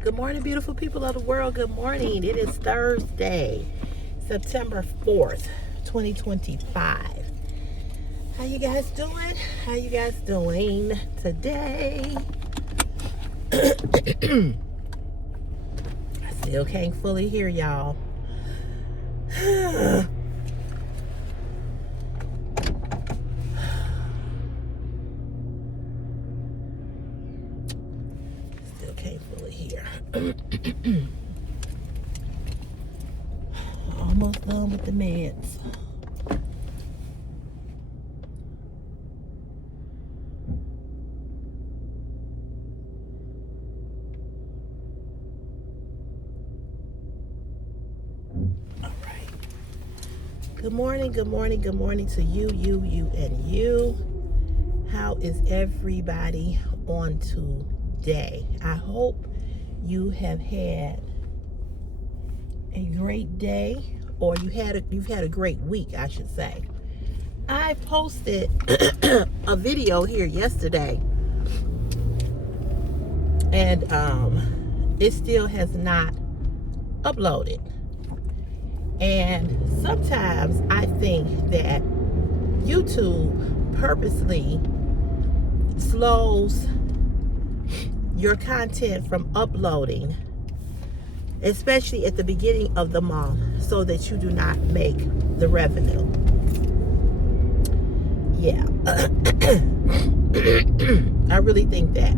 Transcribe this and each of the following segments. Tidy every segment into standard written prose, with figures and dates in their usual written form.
Good morning, beautiful people of the world. Good morning. It is Thursday, September 4th, 2025. How you guys doing? How you guys doing today? I still can't fully hear y'all. Still can't fully hear. Almost done with the meds. All right. Good morning, good morning, good morning to you, and you. How is everybody on today? I hope you have had a great day, or you've had a great week, I should say. I posted a video here yesterday, and it still has not uploaded. And sometimes I think that YouTube purposely slows your content from uploading, especially at the beginning of the month, so that you do not make the revenue. Yeah. I really think that,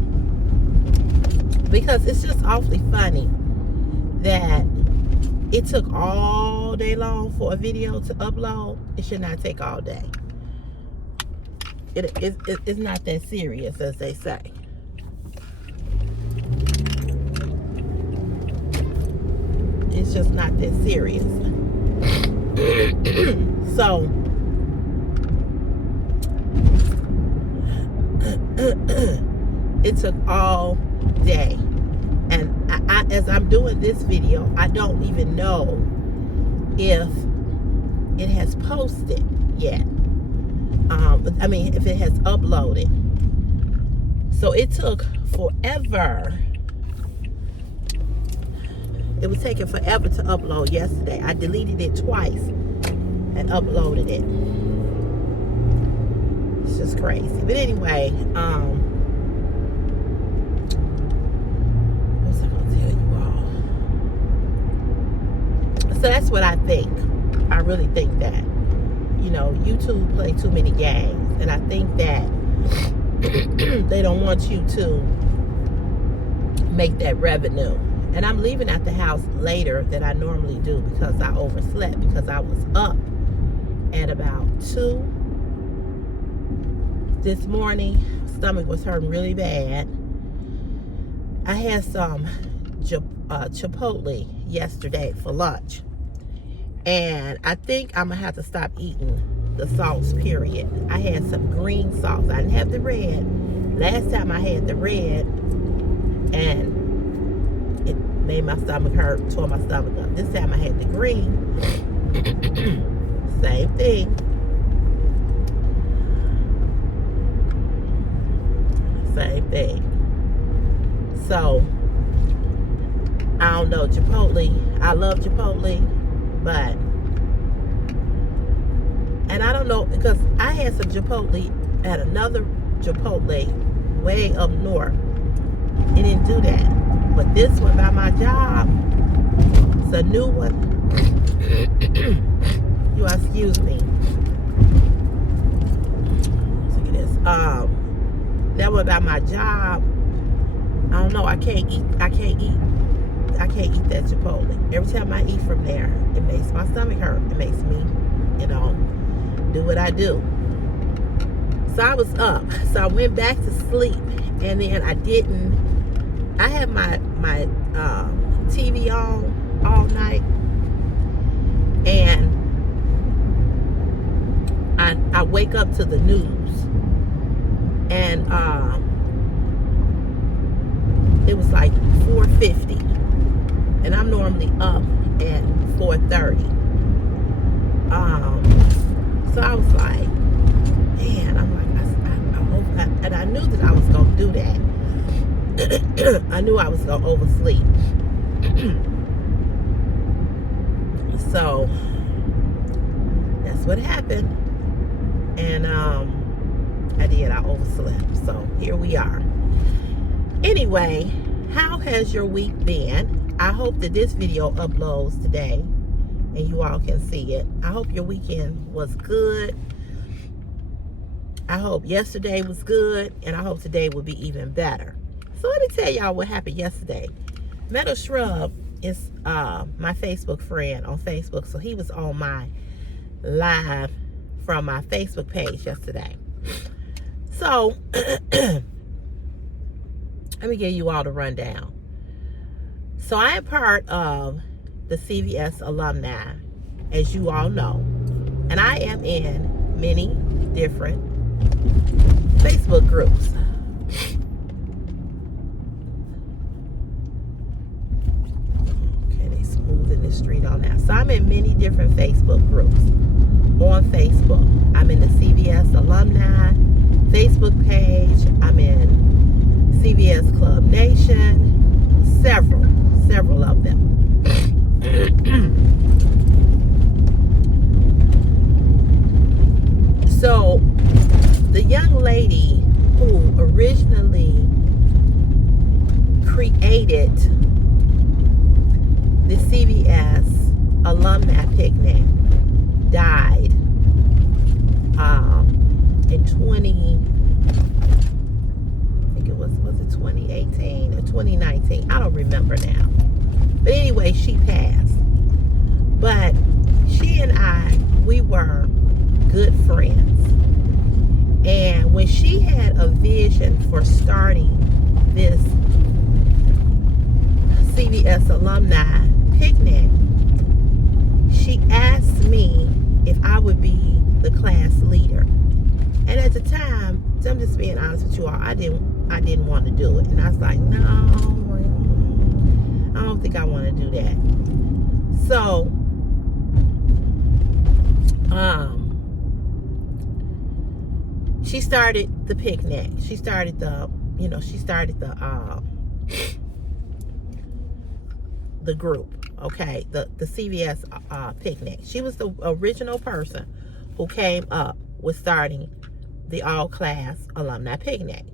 because it's just awfully funny that it took all day long for a video to upload. It should not take all day. It's not that serious, as they say. It's just not that serious. So, it took all day. And as I'm doing this video, I don't even know if it has posted yet. If it has uploaded. So it took forever. It was taking forever to upload yesterday. I deleted it twice and uploaded it. It's just crazy. But anyway, what was I going to tell you all? So that's what I think. I really think that, YouTube play too many games. And I think that they don't want you to make that revenue. And I'm leaving at the house later than I normally do, because I overslept, because I was up at about 2 this morning. Stomach was hurting really bad. I had some Chipotle yesterday for lunch. And I think I'm going to have to stop eating the sauce, period. I had some green sauce. I didn't have the red. Last time I had the red, and it made my stomach hurt, tore my stomach up. This time I had the green. Same thing. Same thing. So, I don't know, Chipotle. I love Chipotle, but, and I don't know, because I had some Chipotle at another Chipotle way up north. It didn't do that. But this one by my job, it's a new one. You excuse me. Look at this. That one by my job, I don't know. I can't eat that Chipotle. Every time I eat from there, it makes my stomach hurt. It makes me, do what I do. So I was up. So I went back to sleep, and then I had my TV on all night, and I wake up to the news, and it was like 4:50, and I'm normally up at 4:30. So I was like, man, I'm like, and I knew that I was gonna do that. I knew I was going to oversleep. So that's what happened. And I overslept. So here we are. Anyway, how has your week been? I hope that this video uploads today and you all can see it. I hope your weekend was good. I hope yesterday was good, and I hope today will be even better. So let me tell y'all what happened yesterday. Metal Shrub is my Facebook friend on Facebook, so he was on my live from my Facebook page yesterday. So let me give you all the rundown. So I am part of the CVS alumni, as you all know, and I am in many different Facebook groups. Okay, they smoothing the street on now. So I'm in many different Facebook groups on Facebook. I'm in the CVS alumni Facebook page. I'm in CVS Club Nation. Several of them. So the young lady who originally created the CVS alumni picnic died in 2018 or 2019? I don't remember now. But anyway, she passed. But she and I, we were good friends. And when she had a vision for starting this CVS alumni picnic, she asked me if I would be the class leader. And at the time, I'm just being honest with you all, I didn't want to do it. And I was like, no, I don't think I want to do that. So, she started the picnic. She started the group, okay, the CVS picnic. She was the original person who came up with starting the all-class alumni picnic.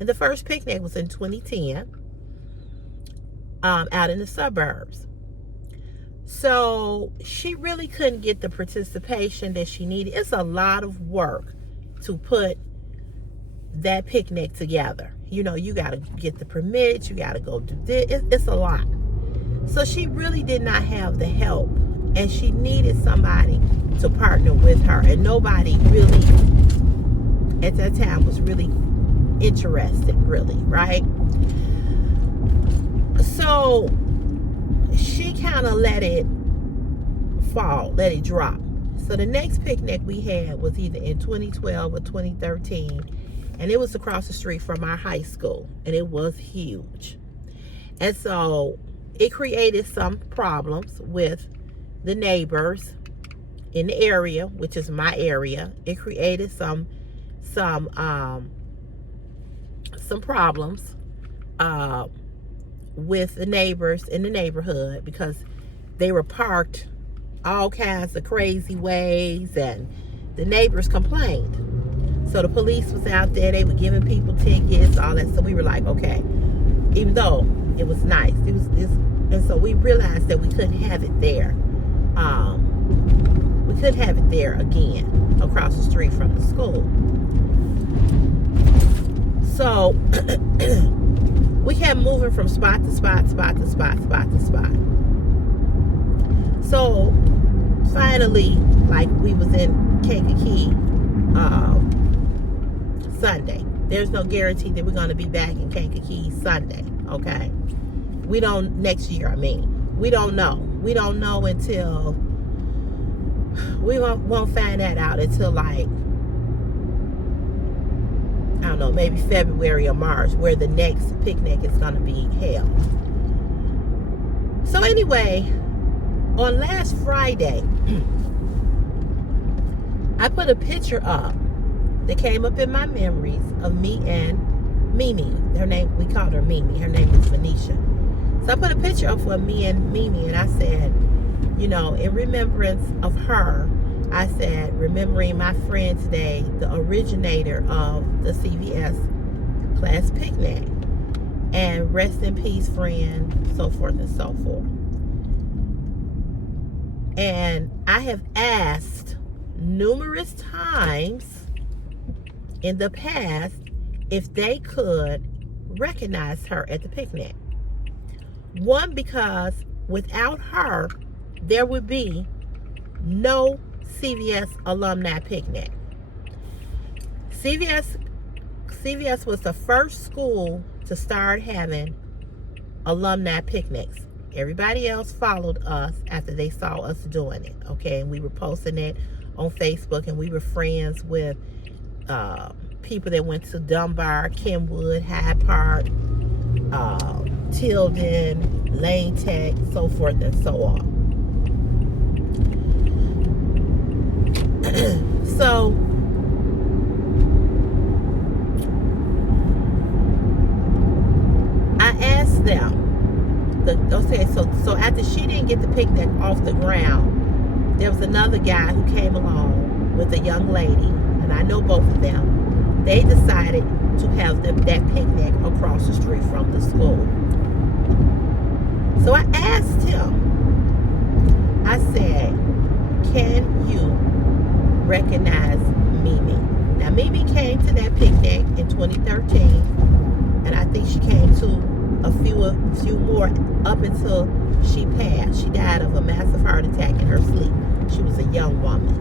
And the first picnic was in 2010 out in the suburbs. So she really couldn't get the participation that she needed. It's a lot of work to put that picnic together. You know, you got to get the permits, you got to go do this. It's a lot. So she really did not have the help, and she needed somebody to partner with her, and nobody really at that time was really interested, really, right? So she kind of let it fall, let it drop. So the next picnic we had was either in 2012 or 2013, and it was across the street from our high school, and it was huge. And so it created some problems with the neighbors in the area, which is my area. It created some problems with the neighbors in the neighborhood, because they were parked all kinds of crazy ways, and the neighbors complained. So the police was out there, they were giving people tickets, all that. So we were like, okay, even though it was nice, it was this, and so we realized that we couldn't have it there. We couldn't have it there again across the street from the school. So we kept moving from spot to spot. So finally, like, we was in Kankakee Sunday. There's no guarantee that we're going to be back in Kankakee Sunday, okay? We don't, next year, I mean. We don't know. We don't know until, we won't find that out until, like, I don't know, maybe February or March, where the next picnic is going to be held. So anyway, on last Friday, I put a picture up that came up in my memories of me and Mimi. Her name, we called her Mimi. Her name is Venetia. So I put a picture up for me and Mimi, and I said, you know, in remembrance of her, I said, remembering my friend today, the originator of the CVS class picnic. And rest in peace, friend, so forth and so forth. And I have asked numerous times in the past if they could recognize her at the picnic. One, because without her, there would be no CVS alumni picnic. CVS was the first school to start having alumni picnics. Everybody else followed us after they saw us doing it, okay? And we were posting it on Facebook, and we were friends with people that went to Dunbar, Kenwood, Hyde Park, Tilden, Lane Tech, so forth and so on. So I asked them, so after she didn't get the picnic off the ground, there was another guy who came along with a young lady, and I know both of them. They decided to have that picnic across the street from the school. So I asked him, I said, can you recognize Mimi? Now, Mimi came to that picnic in 2013, and I think she came to a few more up until she passed. She died of a massive heart attack in her sleep. She was a young woman.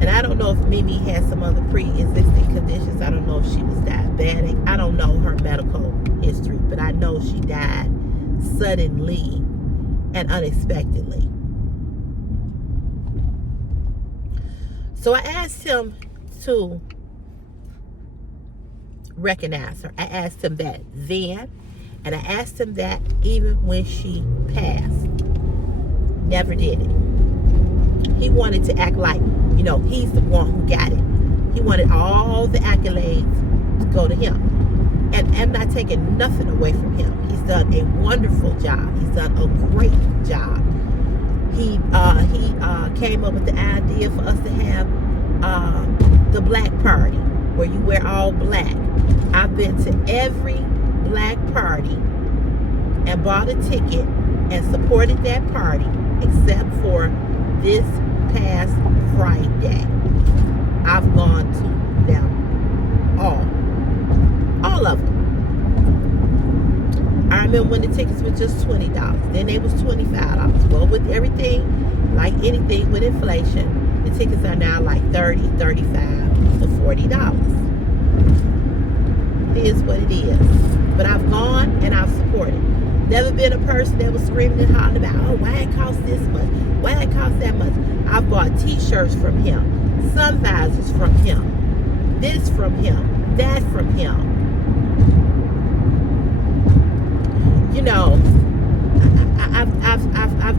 And I don't know if Mimi had some other pre-existing conditions. I don't know if she was diabetic. I don't know her medical history, but I know she died suddenly and unexpectedly. So I asked him to recognize her. I asked him that then, and I asked him that even when she passed. Never did it. He wanted to act like, you know, he's the one who got it. He wanted all the accolades to go to him. And I'm not taking nothing away from him. He's done a wonderful job. He's done a great job. He came up with the idea for us to have the black party, where you wear all black. I've been to every black party and bought a ticket and supported that party, except for this past Friday. I've gone to them all of them. I remember when the tickets were just $20, then they was $25. Well, with everything, like anything with inflation, the tickets are now like $30, $35 to $40. It is what it is. But I've gone and I've supported. Never been a person that was screaming and hollering about, oh, why it costs this much? Why it costs that much? I've bought t-shirts from him, sun visors from him, this from him, that from him. You know, I've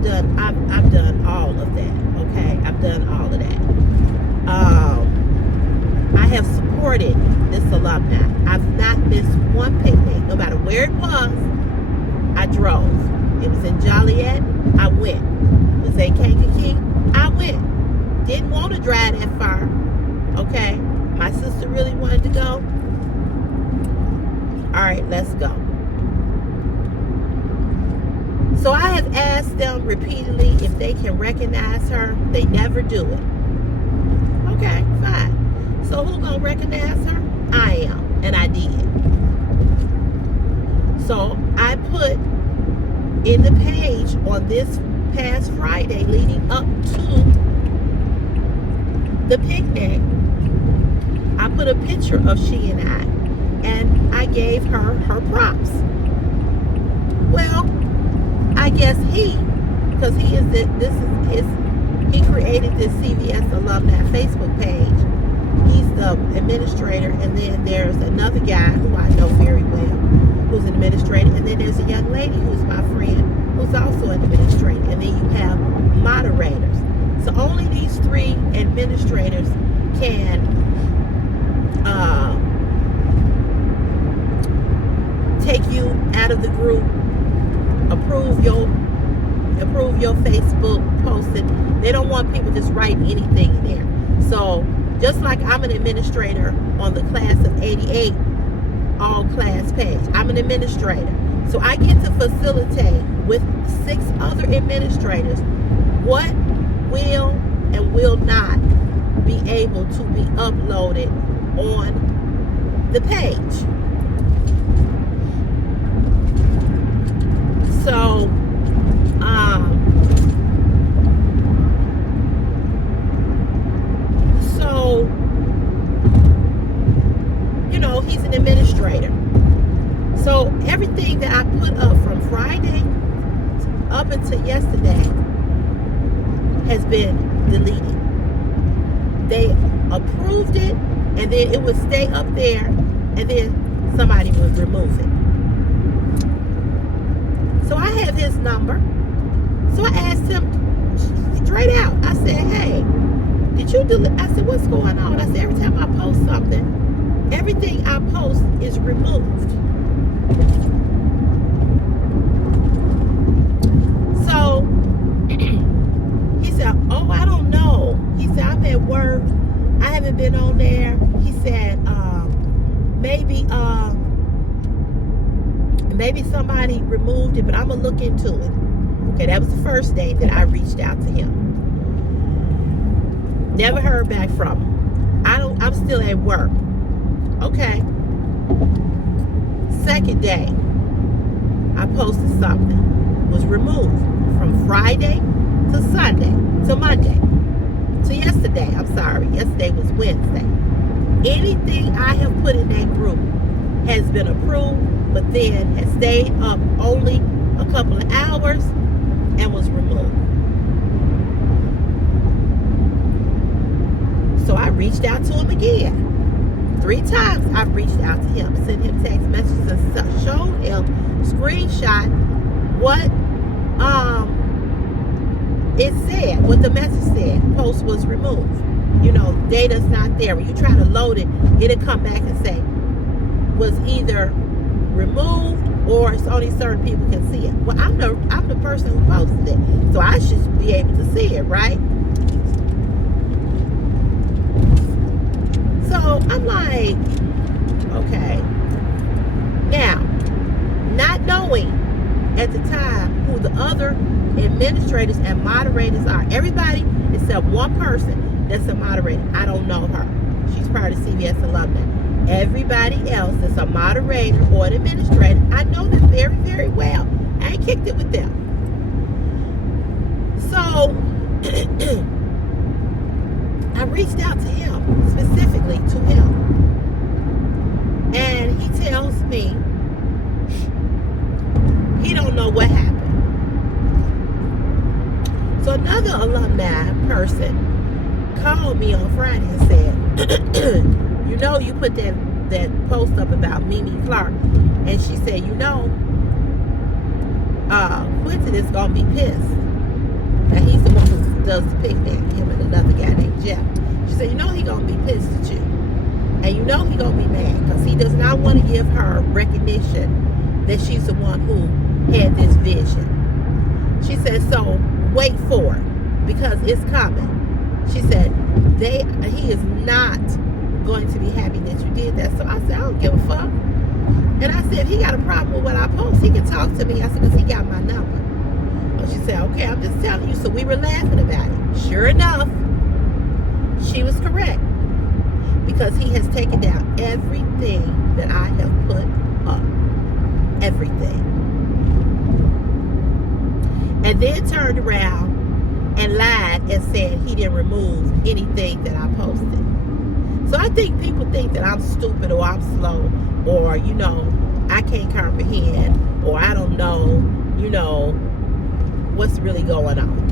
done all of that. Okay, I've done all of that. I have supported this alumni. I've not missed one picnic, no matter where it was. I drove. It was in Joliet, I went. It was in Kankakee, I went. Didn't want to drive that far. Okay, my sister really wanted to go. All right, let's go. So I have asked them repeatedly if they can recognize her. They never do it. Okay, fine. So who's gonna recognize her? I am, and I did. So I put in the page on this past Friday leading up to the picnic, I put a picture of she and I gave her her props. Well, I guess because he created this CVS alumni Facebook page. He's the administrator, and then there's another guy who I know very well, who's an administrator, and then there's a young lady who's my friend, who's also an administrator, and then you have moderators. So only these three administrators can take you out of the group, approve your Facebook posting. They don't want people just writing anything in there. So just like I'm an administrator on the class of 88 all class page, I'm an administrator. So I get to facilitate with 6 other administrators what will and will not be able to be uploaded on the page. So he's an administrator. So everything that I put up from Friday up until yesterday has been deleted. They approved it, and then it would stay up there, and then somebody would remove it. So I have his number. So I asked him straight out. I said, hey, did you delete? I said, what's going on? I said, every time I post something, everything I post is removed. So he said, oh, I don't know. He said, I'm at work. I haven't been on there. He said, maybe somebody removed it, but I'm gonna look into it. Okay, that was the first day that I reached out to him. Never heard back from him. I'm still at work. Okay. Second day, I posted something. Was removed from Friday to Sunday to Monday to yesterday. I'm sorry. Yesterday was Wednesday. Anything I have put in that group has been approved, but then has stayed up only a couple of hours and was removed. So I reached out to him again. 3 times I've reached out to him, sent him text messages and showed him, screenshot what it said, what the message said. Post was removed. Data's not there. When you try to load it, it'll come back and say was either removed or it's only certain people can see it. Well, I'm the person who posted it, so I should be able to see it, right? So I'm like, okay. Now, not knowing at the time who the other administrators and moderators are, everybody except one person that's a moderator, I don't know her. She's part of CBS alumni. Everybody else that's a moderator or an administrator, I know them very, very well. I ain't kicked it with them. So I reached out to him, specifically to him. And he tells me he don't know what happened. So another alumni person called me on Friday and said, you put that post up about Mimi Clark. And she said, Quentin is going to be pissed. Now, he's the one who does the picnic, him and another guy named Jeff. She said, he going to be pissed at you. And he going to be mad because he does not want to give her recognition that she's the one who had this vision. She said, so wait for it because it's coming. She said, he is not going to be happy that you did that. So I said, I don't give a fuck. And I said, if he got a problem with what I post, he can talk to me. I said, because he got my number. She said, okay, I'm just telling you. So we were laughing about it. Sure enough, she was correct. Because he has taken down everything that I have put up. Everything. And then turned around and lied and said he didn't remove anything that I posted. So I think people think that I'm stupid or I'm slow or, I can't comprehend or I don't know, what's really going on.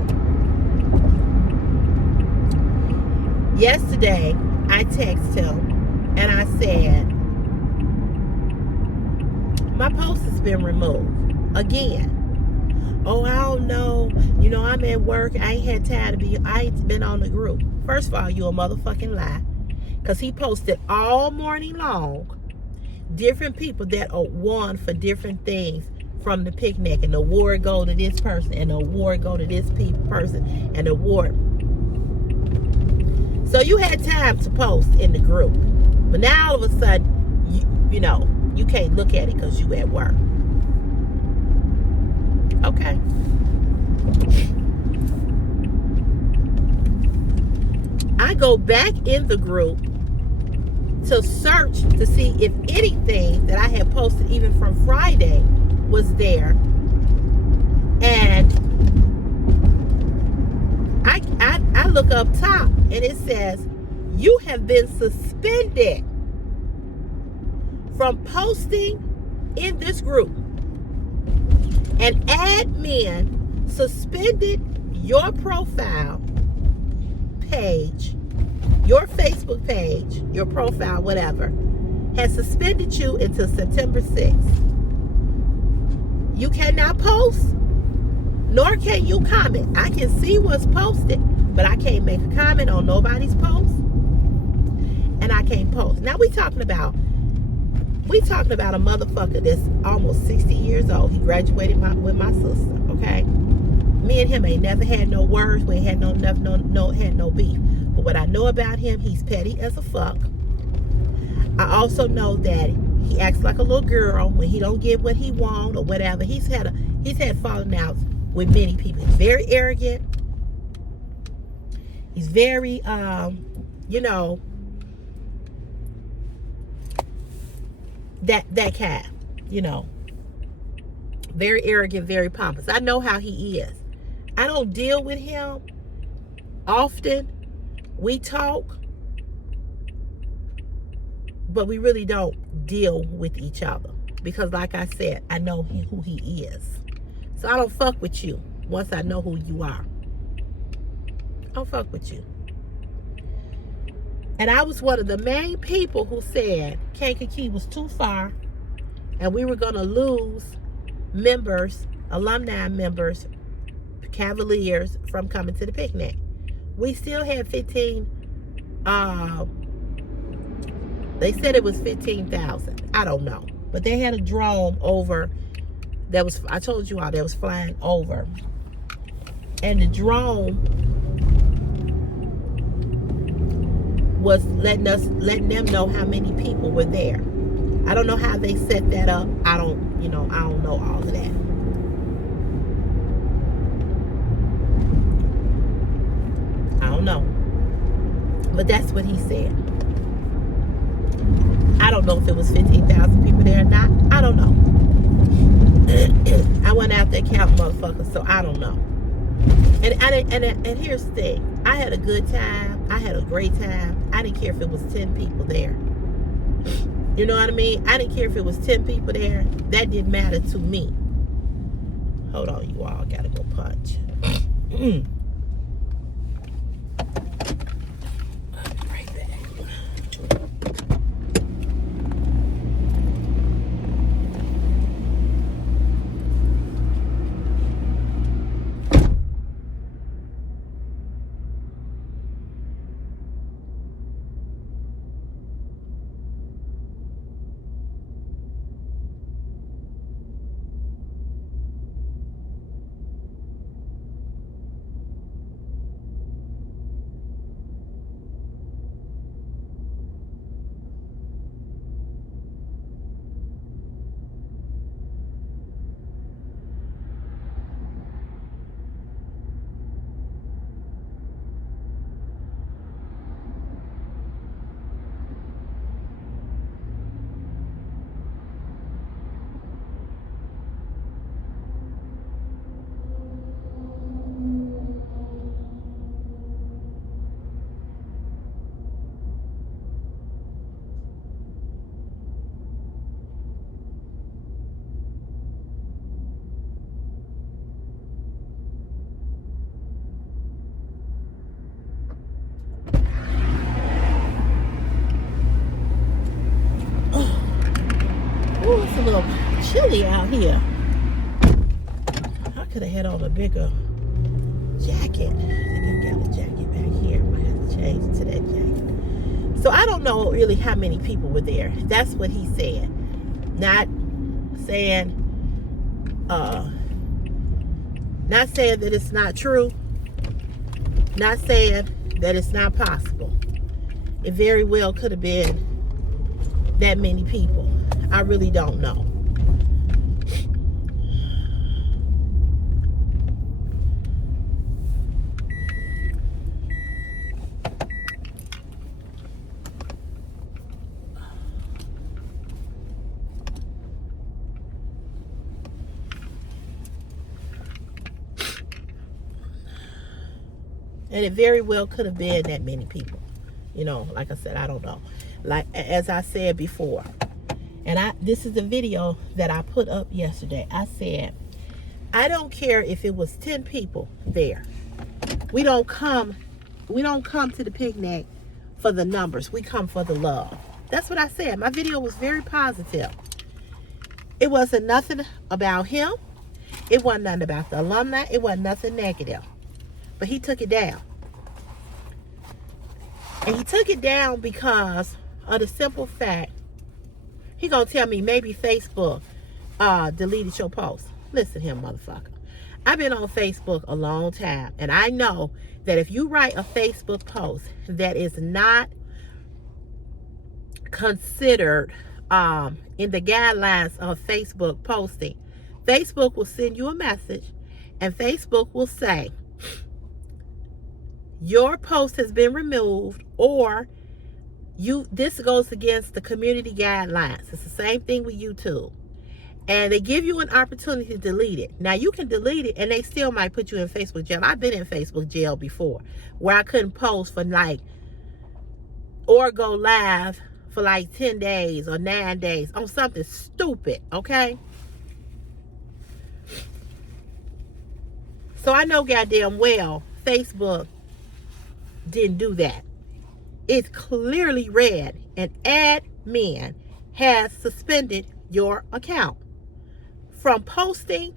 Yesterday, I texted him and I said, my post has been removed again. Oh, I don't know. I'm at work. I ain't had time I ain't been on the group. First of all, you a motherfucking lie. Because he posted all morning long different people that are won for different things from the picnic, and the award go to this person, and the award go to this person, and the award. So you had time to post in the group, but now all of a sudden, you know, you can't look at it because you at work. Okay. I go back in the group to search to see if anything that I had posted, even from Friday, was there. And I look up top and it says, you have been suspended from posting in this group. And admin suspended your profile page, your Facebook page, your profile, whatever, has suspended you until September 6th. You cannot post, nor can you comment. I can see what's posted, but I can't make a comment on nobody's post, and I can't post. Now we talking about a motherfucker that's almost 60 years old. He graduated with my sister, okay? Me and him ain't never had no words. We ain't had no beef. But what I know about him, he's petty as a fuck. I also know that he acts like a little girl when he don't get what he want or whatever. He's had falling outs with many people. He's very arrogant. He's very you know, that kind, you know, very arrogant, very pompous. I know how he is. I don't deal with him often. We talk, but we really don't deal with each other because, like I said, I know who he is. So I don't fuck with you once I know who you are. I don't fuck with you. And I was one of the main people who said Kankakee was too far and we were going to lose members, alumni members, Cavaliers from coming to the picnic. We still had 15, they said it was 15,000. I don't know. But they had a drone over that was, I told you all, that was flying over. And the drone was letting them know how many people were there. I don't know how they set that up. I don't know all of that. I don't know. But that's what he said. I don't know if it was 15,000 people there or not. I don't know. I went out there counting motherfuckers, so I don't know. And here's the thing. I had a good time. I had a great time. I didn't care if it was 10 people there. You know what I mean? I didn't care if it was 10 people there. That didn't matter to me. Hold on, you all. Gotta go punch. It's a little chilly out here. I could have had on a bigger jacket. I think I got a jacket back here. I might have to change to that jacket. So I don't know really how many people were there. That's what he said. Not saying, not saying that it's not true. Not saying that it's not possible. It very well could have been that many people. I really don't know. And it very well could have been that many people. You know, like I said, I don't know. Like, as I said before, and this is the video that I put up yesterday. I said, I don't care if it was 10 people there. We don't come to the picnic for the numbers. We come for the love. That's what I said. My video was very positive. It wasn't nothing about him. It wasn't nothing about the alumni. It wasn't nothing negative. But he took it down. And he took it down because of the simple fact, he gonna tell me maybe Facebook deleted your post. Listen here, motherfucker. I've been on Facebook a long time, and I know that if you write a Facebook post that is not considered in the guidelines of Facebook posting, Facebook will send you a message, and Facebook will say, your post has been removed, or this goes against the community guidelines. It's the same thing with YouTube. And they give you an opportunity to delete it. Now, you can delete it, and they still might put you in Facebook jail. I've been in Facebook jail before, where I couldn't post for or go live for 10 days or 9 days on something stupid, okay? So I know goddamn well Facebook didn't do that. It's clearly read, an admin has suspended your account from posting,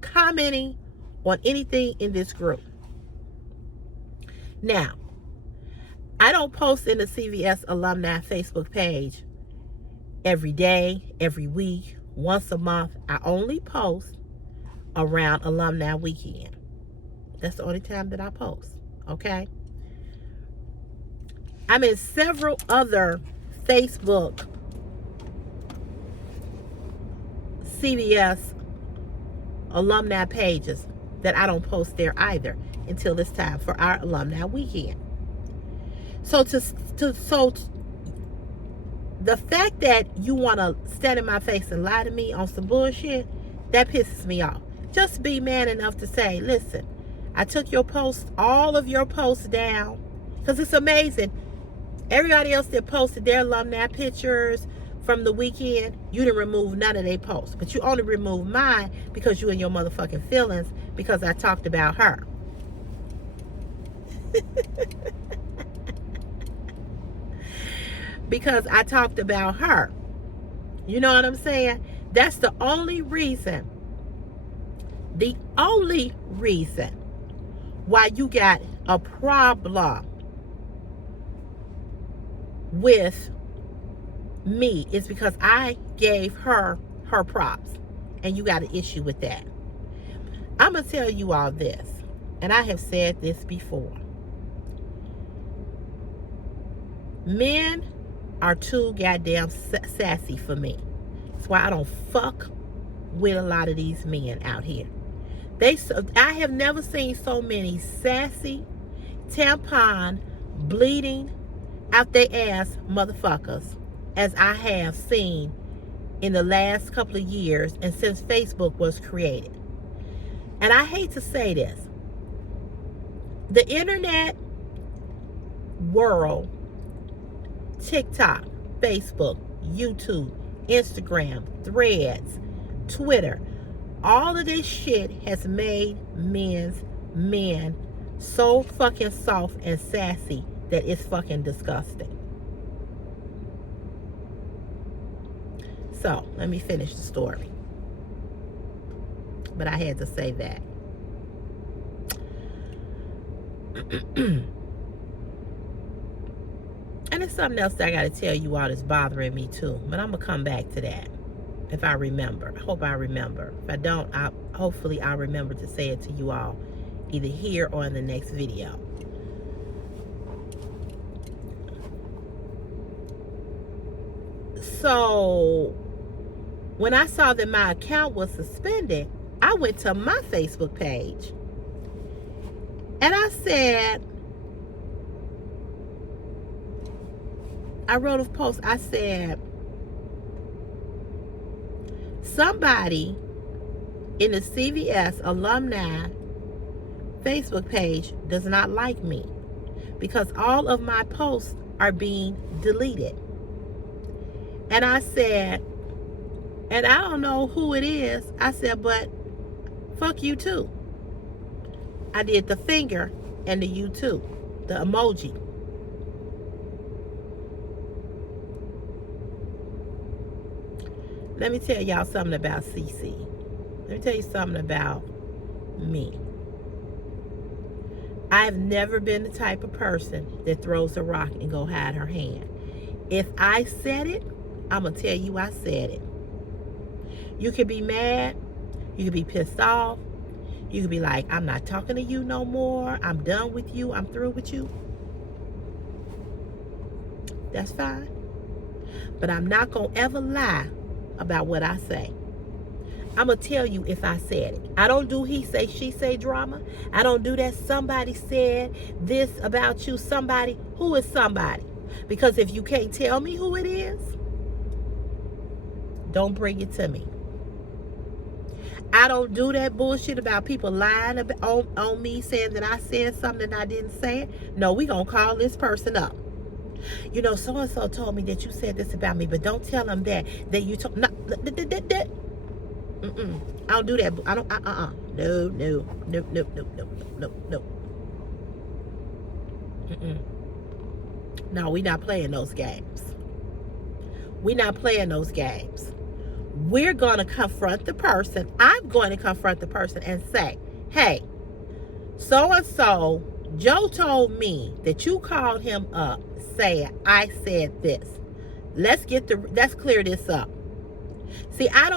commenting on anything in this group. Now, I don't post in the CVS alumni Facebook page every day, every week, once a month. I only post around alumni weekend. That's the only time that I post, okay? I'm in several other Facebook CVS alumni pages that I don't post there either until it's time for our alumni weekend. So the fact that you want to stand in my face and lie to me on some bullshit, that pisses me off. Just be man enough to say, listen, I took your posts, all of your posts down, because it's amazing. Everybody else that posted their alumni pictures from the weekend, you didn't remove none of their posts. But you only removed mine because you in your motherfucking feelings because I talked about her. Because I talked about her. You know what I'm saying? That's the only reason. The only reason why you got a problem with me is because I gave her props, and you got an issue with that. I'm gonna tell you all this, and I have said this before. Men are too goddamn sassy for me. That's why I don't fuck with a lot of these men out here. I have never seen so many sassy, tampon, bleeding out their ass motherfuckers as I have seen in the last couple of years and since Facebook was created. And I hate to say this, the internet world, TikTok, Facebook, YouTube, Instagram, Threads, Twitter, all of this shit has made men so fucking soft and sassy that it's fucking disgusting. So, let me finish the story. But I had to say that. And it's something else that I got to tell you all that's bothering me too. But I'm going to come back to that. if I remember. I hope I remember. If I don't, hopefully I'll remember to say it to you all, either here or in the next video. So when I saw that my account was suspended, I went to my Facebook page and I said, I wrote a post. I said, somebody in the CVS alumni Facebook page does not like me because all of my posts are being deleted. And I said, and I don't know who it is. I said, but fuck you too. I did the finger and the you too, the emoji. Let me tell y'all something about CC. Let me tell you something about me. I've never been the type of person that throws a rock and go hide her hand. If I said it, I'm going to tell you I said it. You could be mad. You could be pissed off. You could be like, I'm not talking to you no more. I'm done with you. I'm through with you. That's fine. But I'm not going to ever lie about what I say. I'm going to tell you if I said it. I don't do he say, she say drama. I don't do that somebody said this about you. Somebody. Who is somebody? Because if you can't tell me who it is, don't bring it to me. I don't do that bullshit about people lying on me, saying that I said something that I didn't say. No, we going to call this person up. You know, so-and-so told me that you said this about me, but don't tell them that you told. No, I don't do that. I don't. No. No, we not playing those games. We not playing those games. We're going to confront the person. I'm going to confront the person and say, hey, so-and-so, Joe told me that you called him up saying, I said this. Let's clear this up. See, I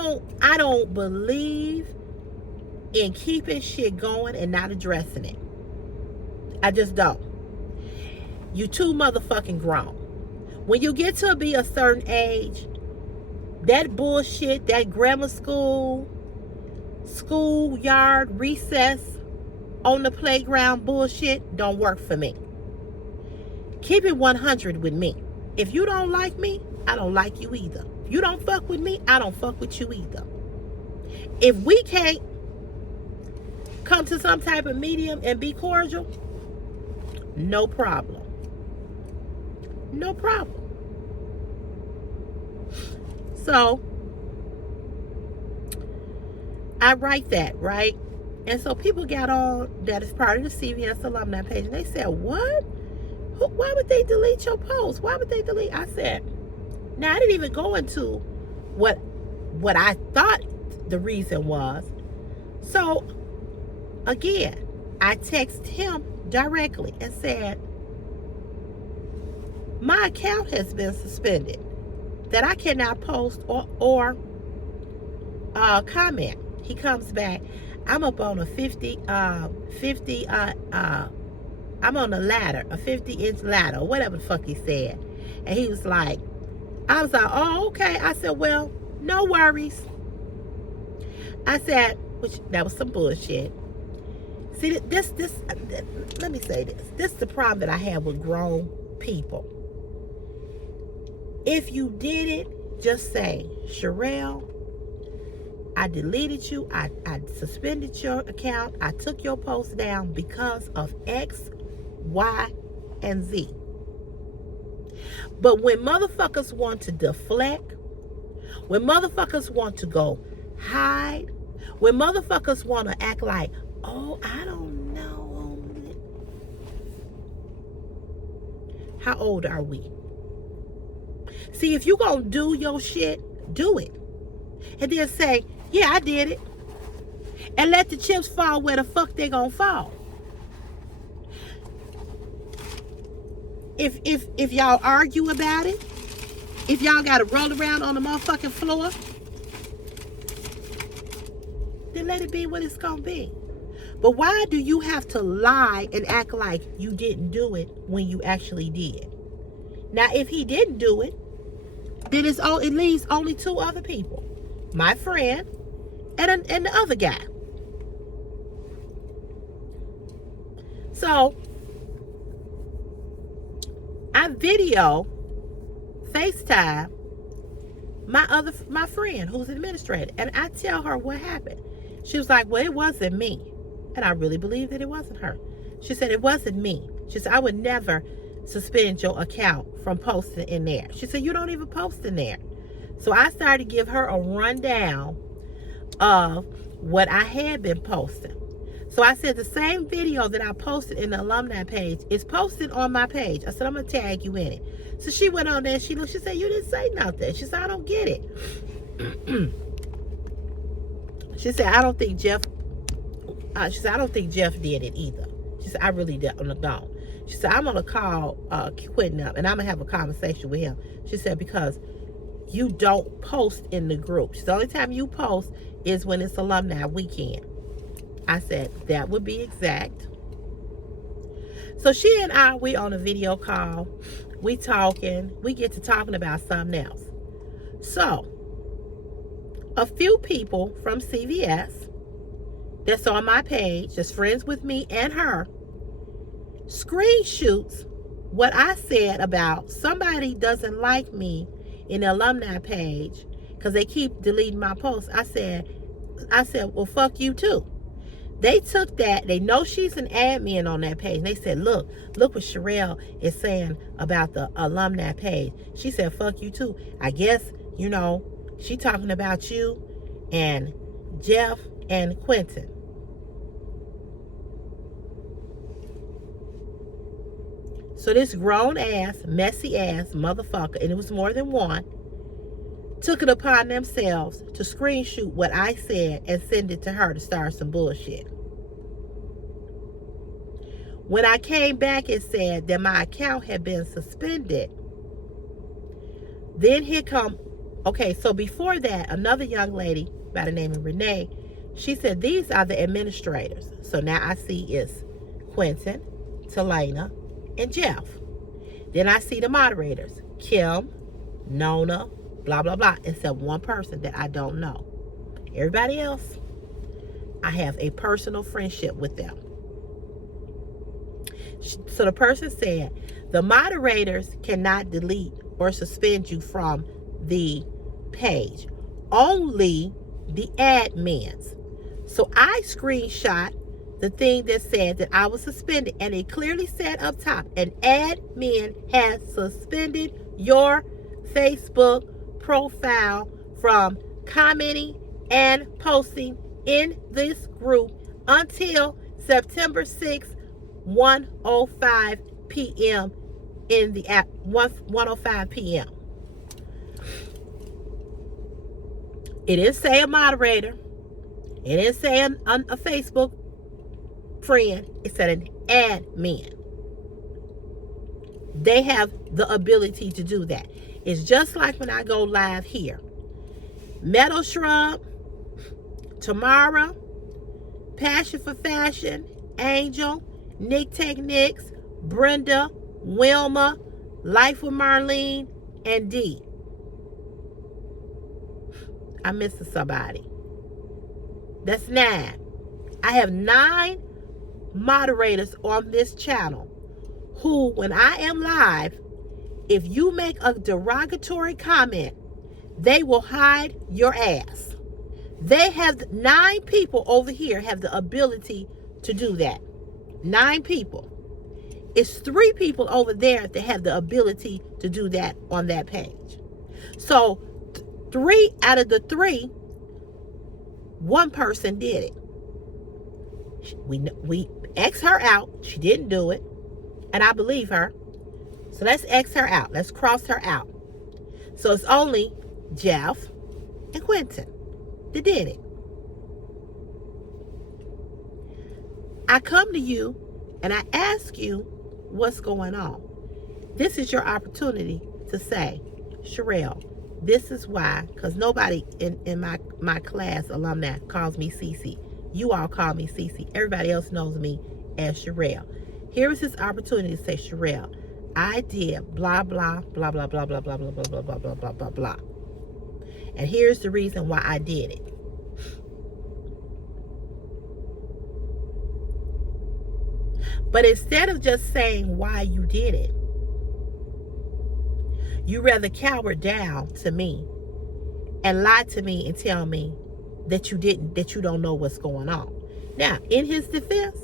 don't believe in keeping shit going and not addressing it. I just don't. You too motherfucking grown. When you get to be a certain age, that bullshit, that grammar school, schoolyard, recess, on the playground bullshit don't work for me. Keep it 100 with me. If you don't like me, I don't like you either. If you don't fuck with me, I don't fuck with you either. If we can't come to some type of medium and be cordial, no problem. No problem. So, I write that, right? And so people got on that is part of the CVS alumni page, and they said, what? Why would they delete your post? Why would they delete? I said, now I didn't even go into what I thought the reason was. So, again, I texted him directly and said, my account has been suspended, that I cannot post or comment. He comes back, I'm up on a 50 I'm on a ladder, a 50-inch ladder, or whatever the fuck he said. And he was like, I was like, oh, okay. I said, well, no worries. I said, which that was some bullshit. See, this, let me say this. This is the problem that I have with grown people. If you did it, just say, Sherelle, I deleted you. I suspended your account. I took your post down because of X, Y, and Z. But when motherfuckers want to deflect, when motherfuckers want to go hide, when motherfuckers want to act like, oh, I don't know. How old are we? See, if you gonna do your shit, do it. And then say, yeah, I did it. And let the chips fall where the fuck they gonna fall. If y'all argue about it, if y'all gotta roll around on the motherfucking floor, and let it be what it's going to be. But why do you have to lie and act like you didn't do it when you actually did? Now, if he didn't do it, then it leaves only two other people. My friend and the other guy. So, I FaceTime my friend who's an administrator, and I tell her what happened. She was like, well, it wasn't me. And I really believe that it wasn't her. She said, it wasn't me. She said, I would never suspend your account from posting in there. She said, you don't even post in there. So I started to give her a rundown of what I had been posting. So I said, the same video that I posted in the alumni page is posted on my page. I said, I'm going to tag you in it. So she went on there, she looked, she said, you didn't say nothing. She said, I don't get it. She said, I don't think Jeff did it either. She said, I really don't. She said, I'm going to call Quentin up and I'm going to have a conversation with him. She said, because you don't post in the group. She said, the only time you post is when it's alumni weekend. I said, that would be exact. So she and I, we on a video call. We talking. We get to talking about something else. So, a few people from CVS that's on my page, that's friends with me and her, screenshots what I said about somebody doesn't like me in the alumni page because they keep deleting my posts. I said, well, fuck you too. They took that. They know she's an admin on that page. And they said, look what Sherelle is saying about the alumni page. She said, fuck you too. I guess, she talking about you and Jeff and Quentin. So this grown ass, messy ass motherfucker, and it was more than one, took it upon themselves to screenshot what I said and send it to her to start some bullshit. When I came back, it said that my account had been suspended. Then so before that, another young lady by the name of Renee, she said, these are the administrators. So now I see it's Quentin, Talena, and Jeff. Then I see the moderators, Kim, Nona, blah, blah, blah, except one person that I don't know. Everybody else, I have a personal friendship with them. So the person said, the moderators cannot delete or suspend you from the page. Only the admins. So I screenshot the thing that said that I was suspended, and it clearly said up top, an admin has suspended your Facebook profile from commenting and posting in this group until September 6th, 1:05 p.m. in the app, 1:05 p.m. It didn't say a moderator. It didn't say a Facebook friend. It said an admin. They have the ability to do that. It's just like when I go live here. Meadow Shrub, Tamara, Passion for Fashion, Angel, Nick Techniques, Brenda, Wilma, Life with Marlene, and Dee. I'm missing somebody. That's 9. I have 9 moderators on this channel who, when I am live, if you make a derogatory comment, they will hide your ass. They have 9 people over here have the ability to do that. 9 people. It's 3 people over there that have the ability to do that on that page. So 3 out of the 3, one person did it. We X her out. She didn't do it. And I believe her. So let's X her out. Let's cross her out. So it's only Jeff and Quentin that did it. I come to you and I ask you what's going on. This is your opportunity to say, Sherelle, This is why, because nobody in my class alumni calls me Cece. You all call me Cece. Everybody else knows me as Sherelle. Here is this opportunity to say, Sherelle, I did blah, blah, blah, blah, blah, blah, blah, blah, blah, blah, blah, blah, blah, blah, blah. And here's the reason why I did it. But instead of just saying why you did it, you rather cower down to me and lie to me and tell me that you don't know what's going on. Now, in his defense,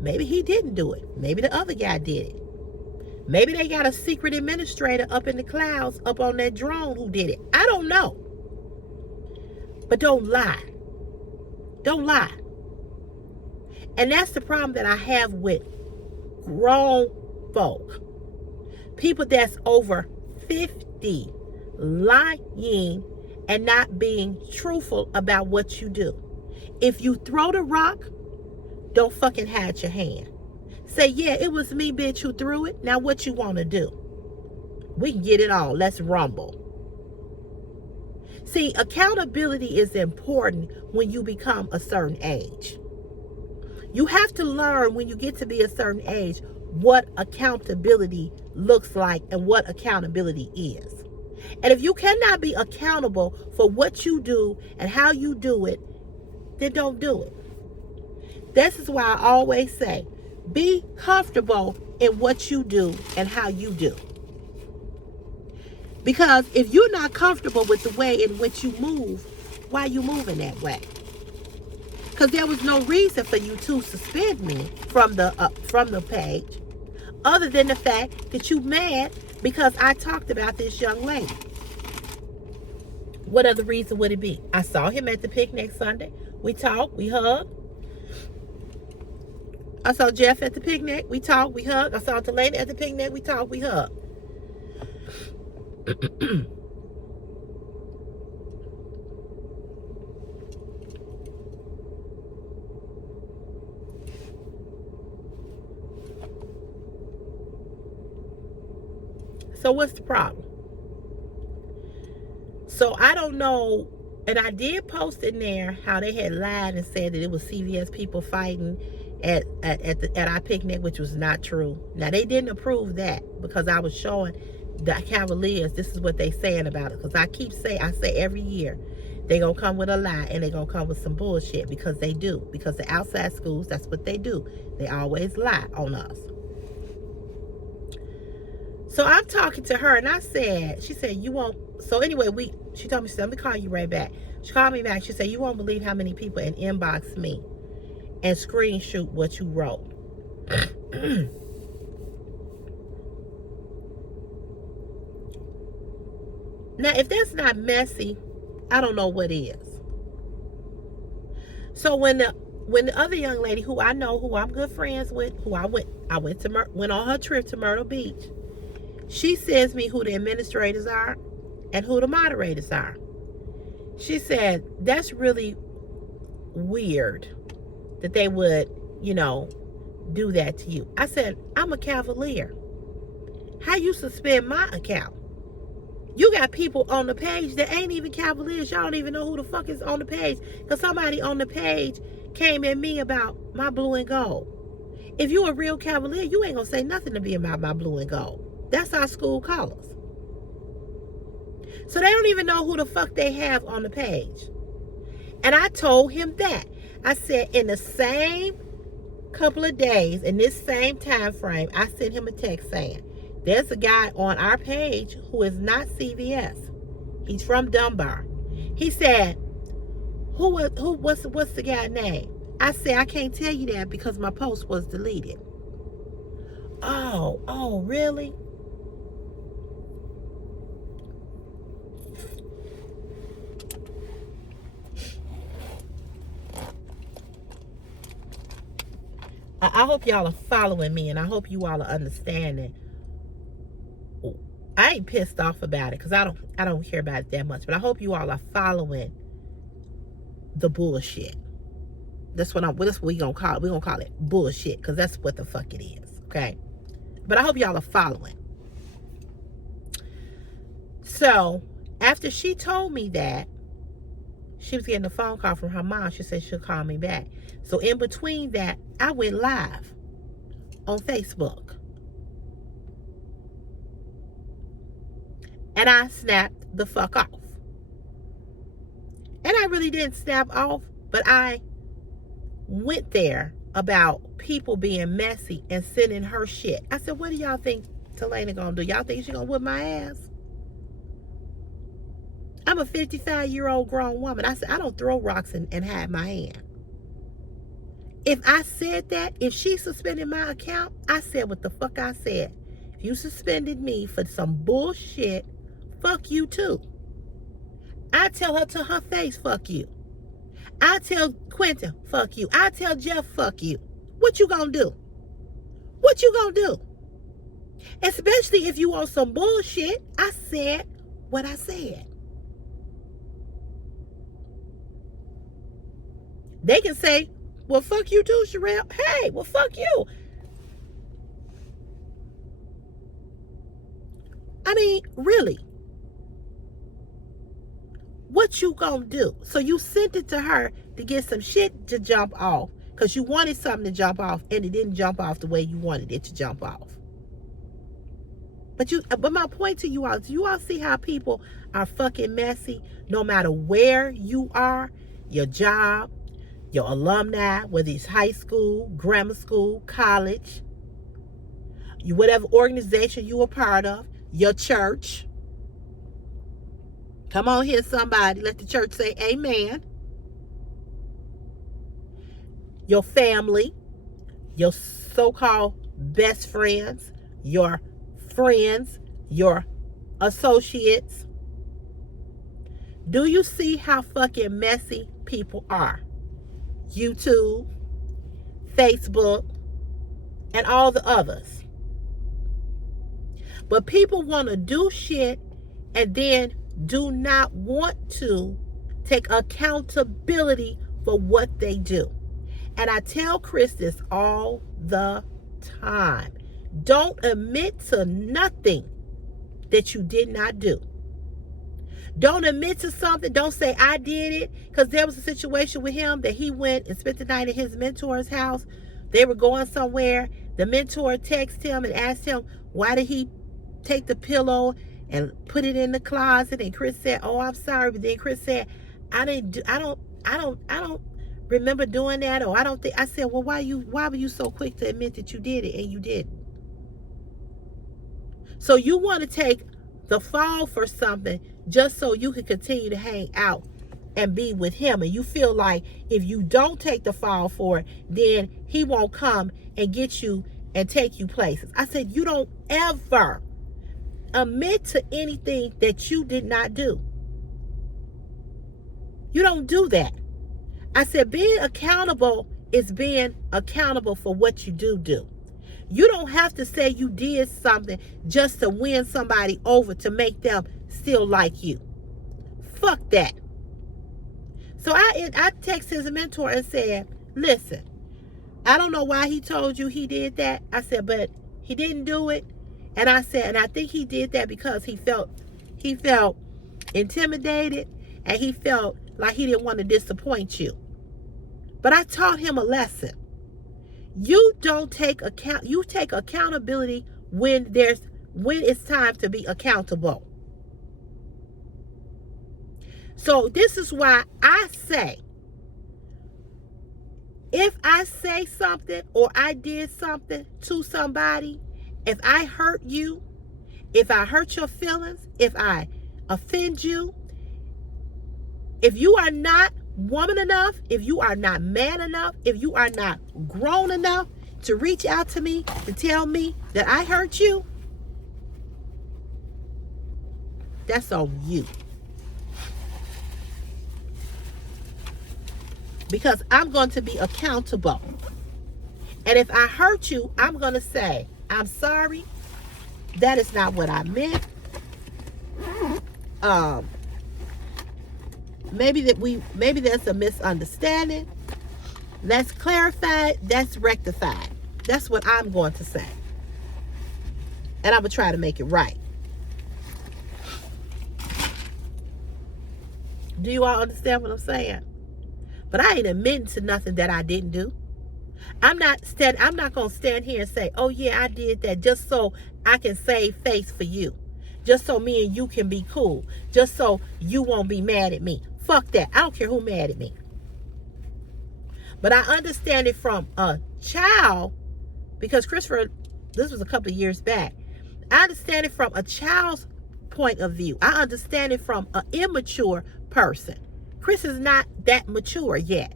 maybe he didn't do it. Maybe the other guy did it. Maybe they got a secret administrator up in the clouds, up on that drone who did it. I don't know. But don't lie. Don't lie. And that's the problem that I have with grown folk. People that's over 50 lying and not being truthful about what you do. If you throw the rock, don't fucking hide your hand. Say, yeah, it was me, bitch, who threw it. Now what you want to do? We can get it on. Let's rumble. See, accountability is important when you become a certain age. You have to learn when you get to be a certain age what accountability looks like and what accountability is. And if you cannot be accountable for what you do and how you do it, then don't do it. This is why I always say, be comfortable in what you do and how you do. Because if you're not comfortable with the way in which you move, why are you moving that way? Because there was no reason for you to suspend me from the page, other than the fact that you mad because I talked about this young lady. What other reason would it be? I saw him at the picnic Sunday. We talked, we hugged. I saw Jeff at the picnic. We talked, we hugged. I saw Delaney at the picnic. We talked, we hugged. So what's the problem? So I don't know, and I did post in there how they had lied and said that it was CVS people fighting at our picnic, which was not true. Now they didn't approve that because I was showing the Cavaliers, this is what they saying about it. Because I say every year, they gonna come with a lie and they gonna come with some bullshit, because they do. Because the outside schools, that's what they do. They always lie on us. So I'm talking to her and I said, she said, you won't. So anyway, she told me, she said, let me call you right back. She called me back. She said, you won't believe how many people inbox me and screenshot what you wrote. Now, if that's not messy, I don't know what is. So when the other young lady who I know, who I'm good friends with, who I went on her trip to Myrtle Beach, she sends me who the administrators are and who the moderators are. She said, that's really weird that they would, do that to you. I said, I'm a Cavalier. How you suspend my account? You got people on the page that ain't even Cavaliers. Y'all don't even know who the fuck is on the page. Because somebody on the page came at me about my blue and gold. If you a real Cavalier, you ain't going to say nothing to me about my blue and gold. That's our school colors. So they don't even know who the fuck they have on the page. And I told him that. I said, in the same couple of days, in this same time frame, I sent him a text saying, there's a guy on our page who is not CVS. He's from Dunbar. He said, what's the guy's name? I said, I can't tell you that because my post was deleted. Oh, really? I hope y'all are following me, and I hope you all are understanding. I ain't pissed off about it because I don't care about it that much, but I hope you all are following the bullshit. That's what we gonna call it. We're gonna call it bullshit because that's what the fuck it is, okay? But I hope y'all are following. So after she told me that, she was getting a phone call from her mom. She said she'll call me back. So in between that, I went live on Facebook. And I snapped the fuck off. And I really didn't snap off, but I went there about people being messy and sending her shit. I said, what do y'all think Talena gonna do? Y'all think she gonna whip my ass? I'm a 55-year-old grown woman. I said, I don't throw rocks and hide my hand. If I said that, if she suspended my account, I said what the fuck I said. If you suspended me for some bullshit, fuck you too. I tell her to her face, fuck you. I tell Quentin, fuck you. I tell Jeff, fuck you. What you gonna do? What you gonna do? Especially if you on some bullshit. I said what I said. They can say, well, fuck you too, Sherelle. Hey, well, fuck you. I mean, really. What you gonna do? So you sent it to her to get some shit to jump off because you wanted something to jump off and it didn't jump off the way you wanted it to jump off. But my point to you all, do you all see how people are fucking messy no matter where you are, your job, your alumni, whether it's high school, grammar school, college, whatever organization you are part of, your church. Come on here, somebody. Let the church say amen. Your family, your so-called best friends, your friends, your associates. Do you see how fucking messy people are? YouTube, Facebook, and all the others. But people want to do shit and then do not want to take accountability for what they do. And I tell Chris this all the time. Don't admit to nothing that you did not do. Don't admit to something. Don't say, I did it. Because there was a situation with him that he went and spent the night at his mentor's house. They were going somewhere. The mentor texted him and asked him, why did he take the pillow and put it in the closet? And Chris said, oh, I'm sorry. But then Chris said, I don't remember doing that. Or I don't think. I said, well, why were you so quick to admit that you did it and you didn't? So you want to take the fall for something just so you can continue to hang out and be with him. And you feel like if you don't take the fall for it, then he won't come and get you and take you places. I said, you don't ever admit to anything that you did not do. You don't do that. I said, being accountable is being accountable for what you do. You don't have to say you did something just to win somebody over to make them still like you. Fuck that. So I texted his mentor and said, listen, I don't know why he told you he did that. I said, but he didn't do it. And I said, and I think he did that because he felt intimidated and he felt like he didn't want to disappoint you. But I taught him a lesson. You don't take account. You take accountability when it's time to be accountable. So this is why I say, if I say something or I did something to somebody, if I hurt you, if I hurt your feelings, if I offend you, if you are not woman enough, if you are not man enough, if you are not grown enough to reach out to me to tell me that I hurt you, that's on you. Because I'm going to be accountable. And if I hurt you, I'm going to say, I'm sorry. That is not what I meant. Maybe there's a misunderstanding. Let's clarify. That's rectified. That's what I'm going to say. And I'm going to try to make it right. Do you all understand what I'm saying? But I ain't admitting to nothing that I didn't do. I'm not gonna stand here and say, oh yeah, I did that just so I can save face for you. Just so me and you can be cool. Just so you won't be mad at me. Fuck that. I don't care who mad at me. But I understand it from a child, because Christopher, this was a couple of years back. I understand it from a child's point of view. I understand it from an immature person. Chris is not that mature yet.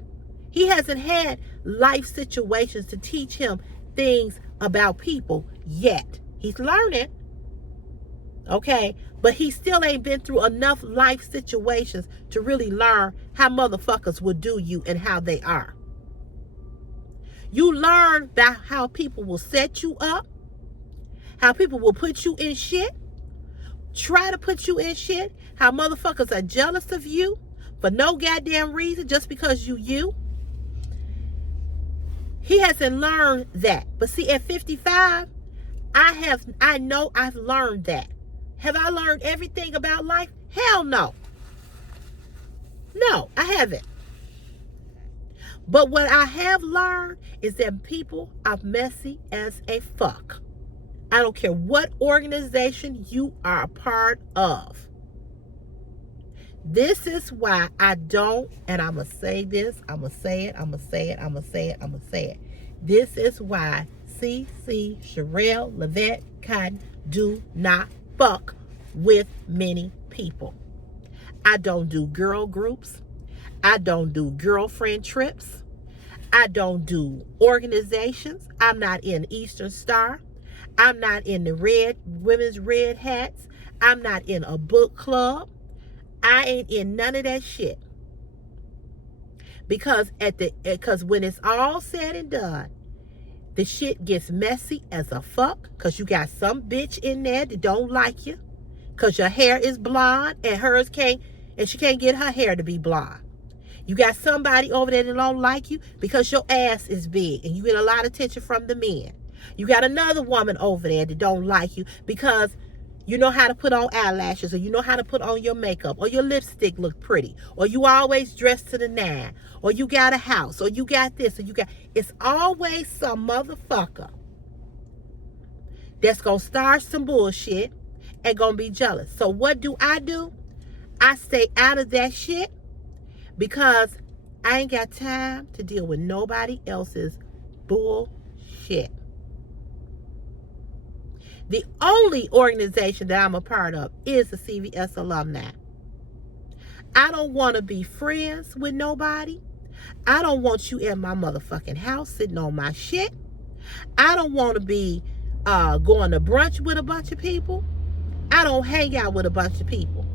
He hasn't had life situations to teach him things about people yet. He's learning, okay? But he still ain't been through enough life situations to really learn how motherfuckers will do you and how they are. You learn that how people will set you up, how people will put you in shit, try to put you in shit, how motherfuckers are jealous of you for no goddamn reason just because you. He hasn't learned that. But see, at 55, I know I've learned that. Have I learned everything about life? Hell no. No, I haven't. But what I have learned is that people are messy as a fuck. I don't care what organization you are a part of. This is why I don't, and I'm going to say this, I'm going to say it, I'm going to say it, I'm going to say it, I'm going to say it. This is why CC, Sherelle, Levette, Cotton do not fuck with many people. I don't do girl groups. I don't do girlfriend trips. I don't do organizations. I'm not in Eastern Star. I'm not in the women's red hats. I'm not in a book club. I ain't in none of that shit. Because when it's all said and done, the shit gets messy as a fuck. Because you got some bitch in there that don't like you. Because your hair is blonde and hers can't, and she can't get her hair to be blonde. You got somebody over there that don't like you because your ass is big and you get a lot of attention from the men. You got another woman over there that don't like you because you know how to put on eyelashes, or you know how to put on your makeup, or your lipstick look pretty, or you always dressed to the nine, or you got a house, or you got this, or you got... It's always some motherfucker that's gonna start some bullshit and gonna be jealous. So what do? I stay out of that shit because I ain't got time to deal with nobody else's bullshit. The only organization that I'm a part of is the CVS alumni. I don't want to be friends with nobody. I don't want you in my motherfucking house sitting on my shit. I don't want to be going to brunch with a bunch of people. I don't hang out with a bunch of people.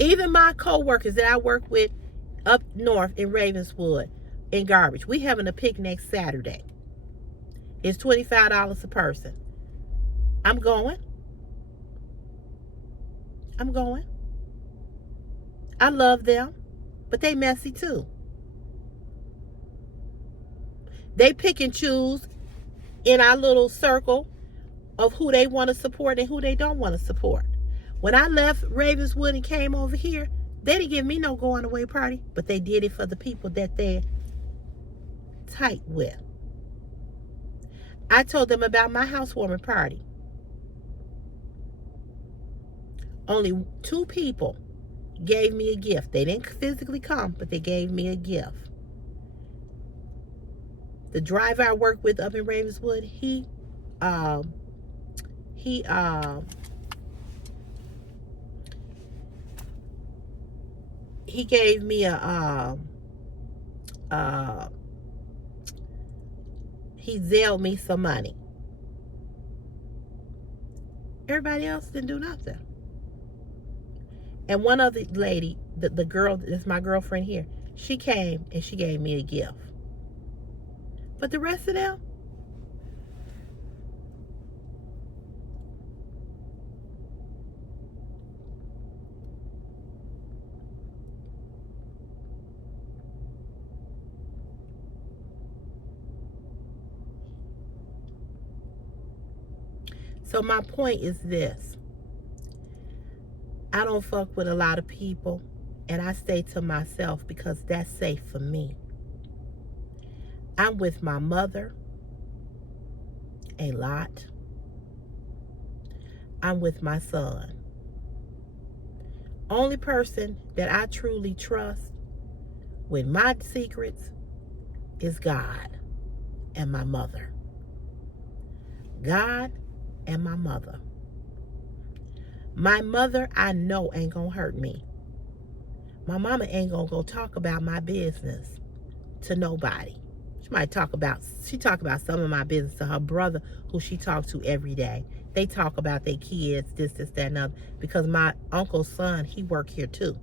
Even my co-workers that I work with up north in Ravenswood in Garbage, we having a picnic Saturday. It's $25 a person. I'm going. I love them, but they messy too. They pick and choose in our little circle of who they want to support and who they don't want to support. When I left Ravenswood and came over here, they didn't give me no going away party, but they did it for the people that they're tight with. I told them about my housewarming party. Only 2 people gave me a gift. They didn't physically come, but they gave me a gift. The driver I work with up in Ravenswood, he gave me he Zelled me some money. Everybody else didn't do nothing. And one other lady, the girl that's my girlfriend here, she came and she gave me a gift. But the rest of them, so my point is this. I don't fuck with a lot of people, and I stay to myself because that's safe for me. I'm with my mother a lot. I'm with my son. Only person that I truly trust with my secrets is God and my mother. God and my mother. My mother, I know, ain't gonna hurt me. My mama ain't gonna go talk about my business to nobody. She talk about some of my business to her brother, who she talks to every day. They talk about their kids, this, that, and other. Because my uncle's son, he work here too,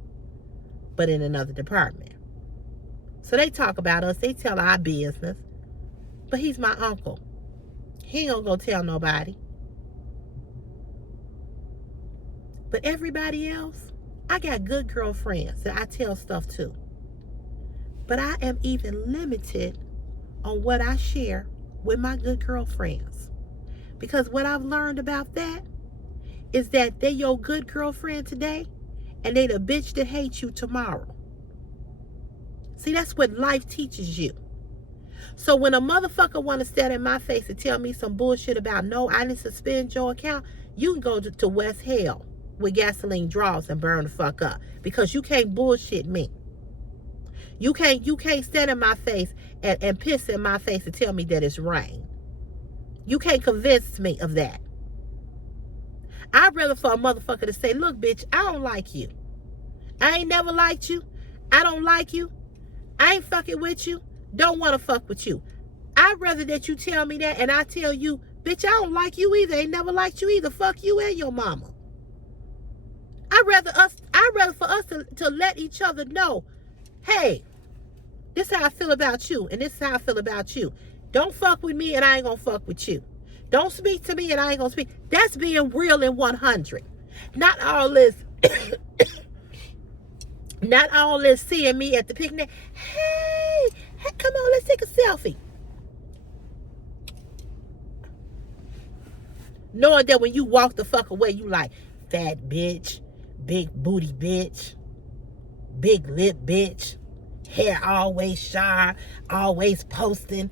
but in another department. So they talk about us. They tell our business. But he's my uncle. He ain't gonna go tell nobody. But everybody else, I got good girlfriends that I tell stuff to. But I am even limited on what I share with my good girlfriends. Because what I've learned about that is that they your good girlfriend today, and they the bitch that hates you tomorrow. See, that's what life teaches you. So when a motherfucker want to stand in my face and tell me some bullshit about, no, I didn't suspend your account, you can go to West Hell with gasoline draws and burn the fuck up. Because you can't bullshit me. You can't stand in my face and piss in my face and tell me that it's rain. You can't convince me of that. I'd rather for a motherfucker to say, look, bitch, I don't like you. I ain't never liked you. I don't like you. I ain't fucking with you. Don't want to fuck with you. I'd rather that you tell me that and I tell you, bitch, I don't like you either. Ain't never liked you either. Fuck you and your mama. I'd rather for us to let each other know, hey, this is how I feel about you, and this is how I feel about you. Don't fuck with me, and I ain't gonna fuck with you. Don't speak to me, and I ain't gonna speak. That's being real and 100. Not all this, not all this seeing me at the picnic. Hey, come on, let's take a selfie. Knowing that when you walk the fuck away, you like, fat bitch, big booty bitch, big lip bitch, hair always sharp, always posting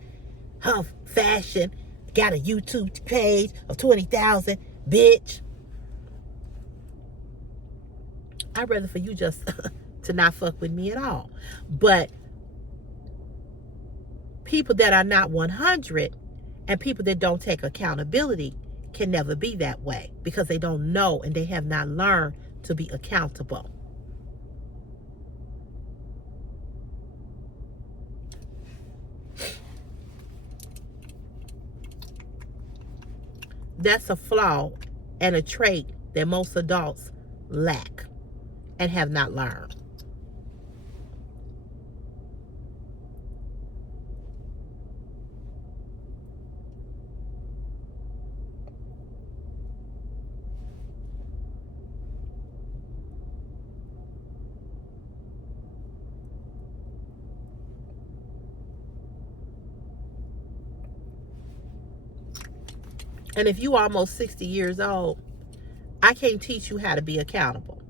her fashion, got a YouTube page of 20,000, bitch. I'd rather for you just to not fuck with me at all. But people that are not 100 and people that don't take accountability can never be that way, because they don't know and they have not learned to be accountable. That's a flaw and a trait that most adults lack and have not learned. And if you almost 60 years old, I can't teach you how to be accountable.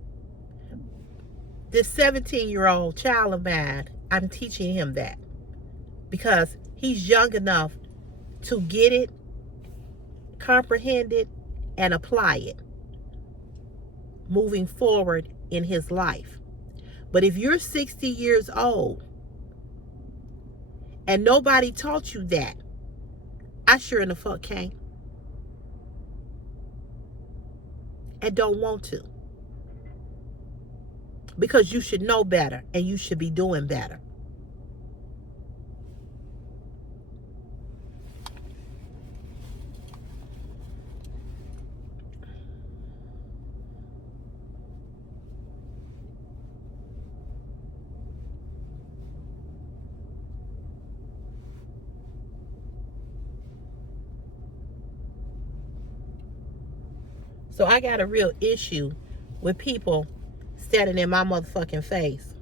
This 17-year-old child of mine, I'm teaching him that. Because he's young enough to get it, comprehend it, and apply it moving forward in his life. But if you're 60 years old and nobody taught you that, I sure in the fuck can't. And don't want to. Because you should know better and you should be doing better. So I got a real issue with people standing in my motherfucking face,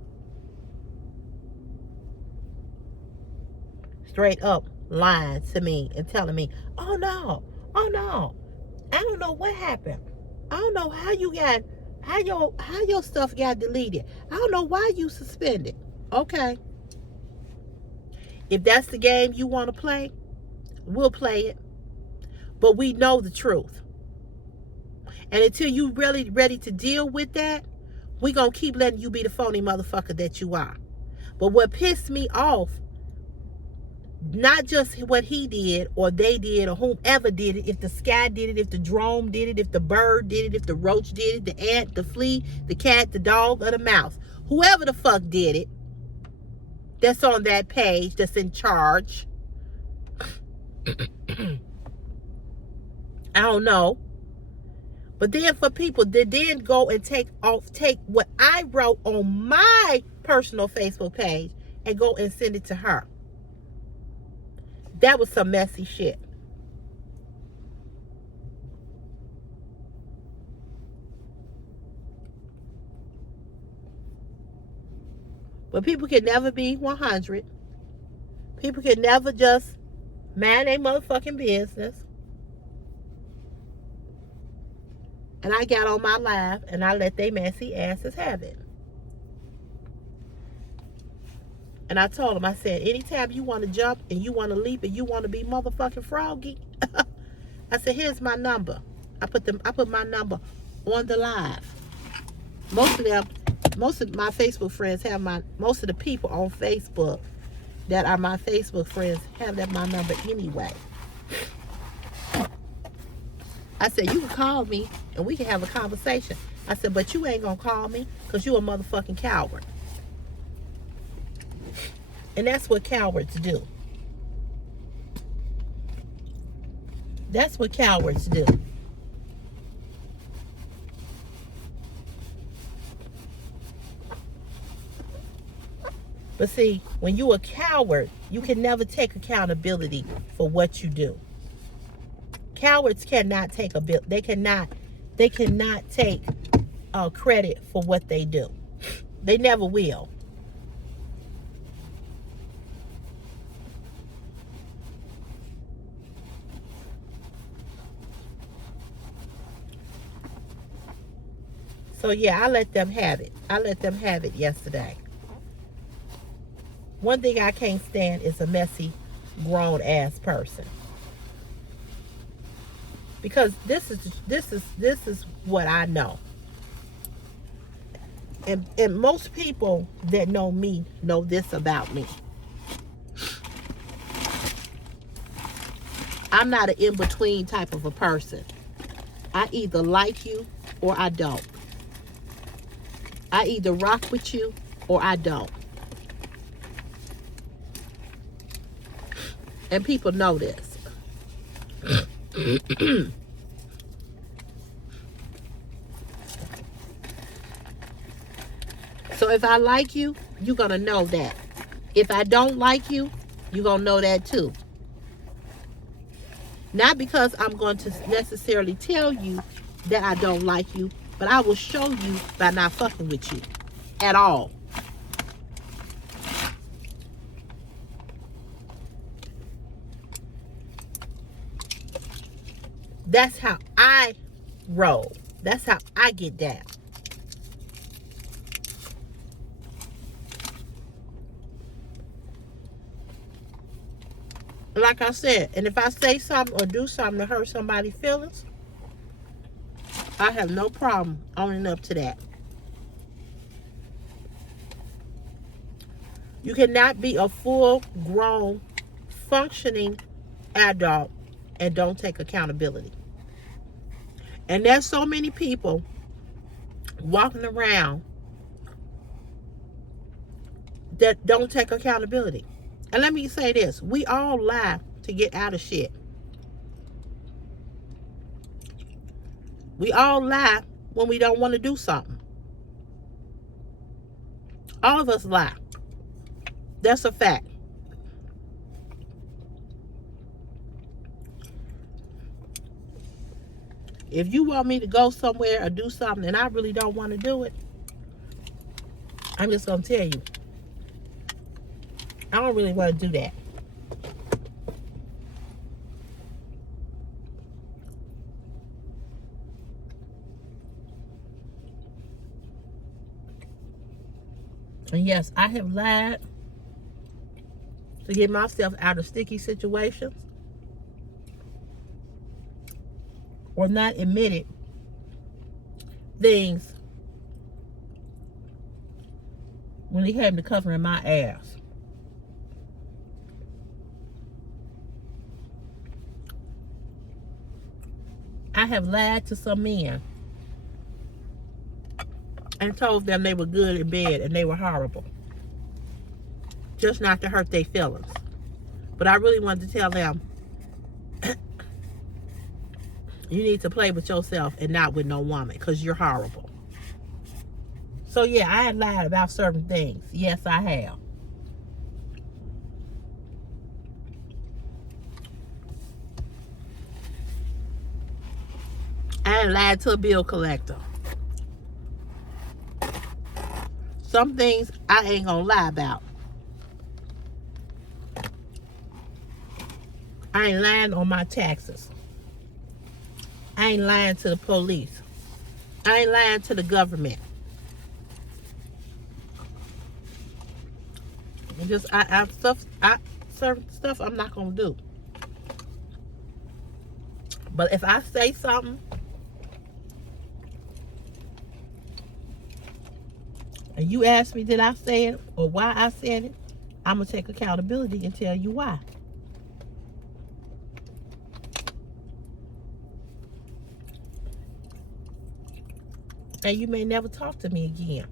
straight up lying to me and telling me, oh no, I don't know what happened. I don't know how you got How your stuff got deleted? I don't know why you suspended. Okay. If that's the game you want to play, we'll play it. But we know the truth. And until you really ready to deal with that, we gonna keep letting you be the phony motherfucker that you are. But what pissed me off, not just what he did or they did or whomever did it, if the sky did it, if the drone did it, if the bird did it, if the roach did it, the ant, the flea, the cat, the dog, or the mouse, whoever the fuck did it, that's on that page, that's in charge. I don't know. But then for people that then go and take what I wrote on my personal Facebook page and go and send it to her. That was some messy shit. But people can never be 100. People can never just mind their motherfucking business. And I got on my live and I let they messy asses have it. And I told them, I said, anytime you want to jump and you want to leap and you want to be motherfucking froggy, I said, here's my number. I put my number on the live. Most of my Facebook friends have most of the people on Facebook that are my Facebook friends have my number anyway. I said, you can call me and we can have a conversation. I said, but you ain't gonna call me because you a motherfucking coward. And that's what cowards do. That's what cowards do. But see, when you a coward, you can never take accountability for what you do. Cowards cannot take they cannot take credit for what they do. They never will. So yeah, I let them have it. I let them have it yesterday. One thing I can't stand is a messy, grown ass person. Because this is what I know. And most people that know me know this about me. I'm not an in-between type of a person. I either like you or I don't. I either rock with you or I don't. And people know this. So if I like you, you're going to know that. If I don't like you, you're going to know that too. Not because I'm going to necessarily tell you that I don't like you, but I will show you by not fucking with you at all. That's how I roll. That's how I get down. Like I said, and if I say something or do something to hurt somebody's feelings, I have no problem owning up to that. You cannot be a full-grown, functioning adult and don't take accountability. And there's so many people walking around that don't take accountability. And let me say this, we all lie to get out of shit. We all lie when we don't want to do something. All of us lie. That's a fact. If you want me to go somewhere or do something and I really don't want to do it, I'm just going to tell you, I don't really want to do that. And yes, I have lied to get myself out of sticky situations, or not admitted things when he had me covering my ass. I have lied to some men and told them they were good in bed and they were horrible, just not to hurt their feelings. But I really wanted to tell them, you need to play with yourself and not with no woman, because you're horrible. So yeah, I had lied about certain things. Yes, I have. I had lied to a bill collector. Some things I ain't gonna lie about. I ain't lying on my taxes. I ain't lying to the police. I ain't lying to the government. Just certain stuff I'm not gonna do. But if I say something and you ask me did I say it or why I said it, I'm gonna take accountability and tell you why. And you may never talk to me again.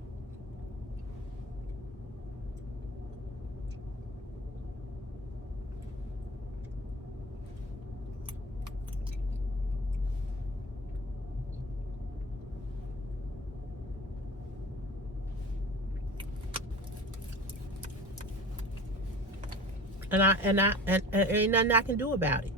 And ain't nothing I can do about it.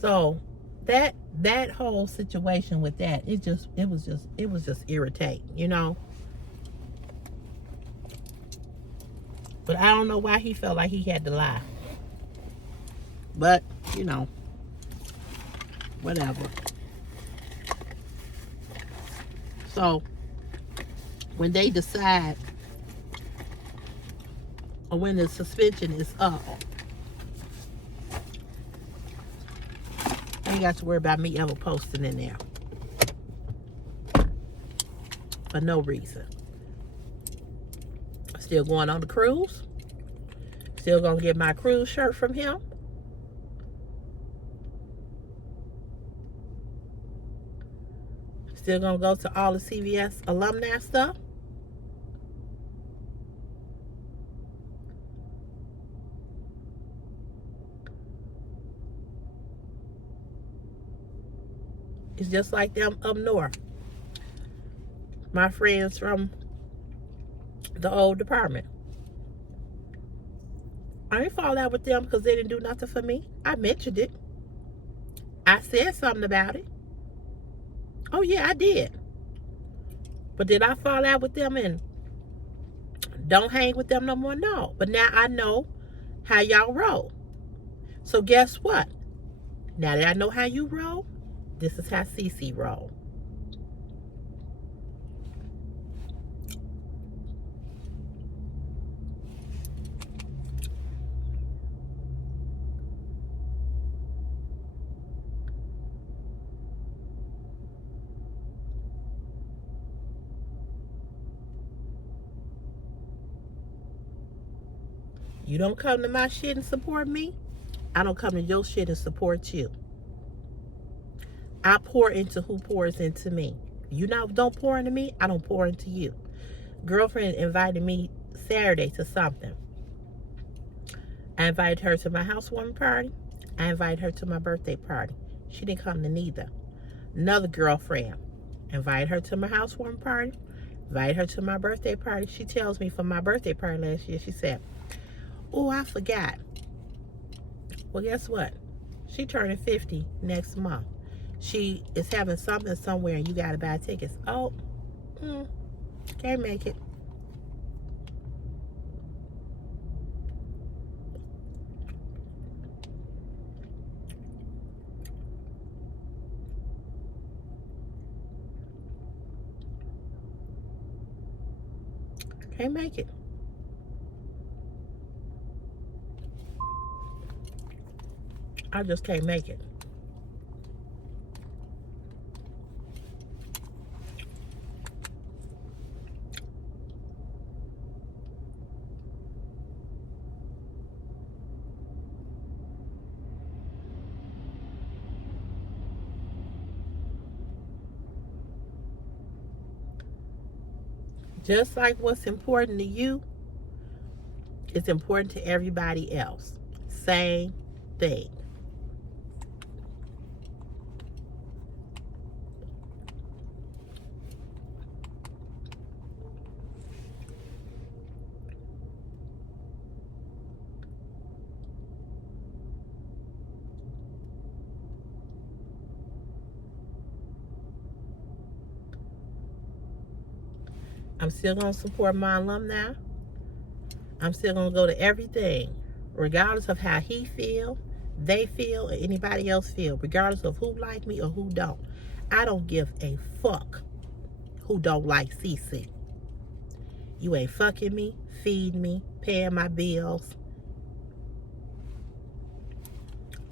So that whole situation with that, it was just irritating, you know. But I don't know why he felt like he had to lie. But, you know, whatever. So when they decide, or when the suspension is up, I ain't got to worry about me ever posting in there for no reason. Still going on the cruise. Still gonna get my cruise shirt from him. Still gonna go to all the CVS alumni stuff. It's just like them up north. My friends from the old department. I ain't fall out with them because they didn't do nothing for me. I mentioned it. I said something about it. Oh yeah, I did. But did I fall out with them and don't hang with them no more? No. But now I know how y'all roll. So guess what? Now that I know how you roll, this is how CC roll. You don't come to my shit and support me, I don't come to your shit and support you. I pour into who pours into me. You don't pour into me, I don't pour into you. Girlfriend invited me Saturday to something. I invited her to my housewarming party. I invited her to my birthday party. She didn't come to neither. Another girlfriend. Invite her to my housewarming party. Invite her to my birthday party. She tells me for my birthday party last year, she said, oh, I forgot. Well, guess what? She turning 50 next month. She is having something somewhere and you got to buy tickets. Oh, can't make it. Can't make it. I just can't make it. Just like what's important to you, it's important to everybody else. Same thing. I'm still going to support my alumni. I'm still going to go to everything, regardless of how he feel, they feel, or anybody else feel, regardless of who like me or who don't. I don't give a fuck who don't like CC. You ain't fucking me, feeding me, paying my bills.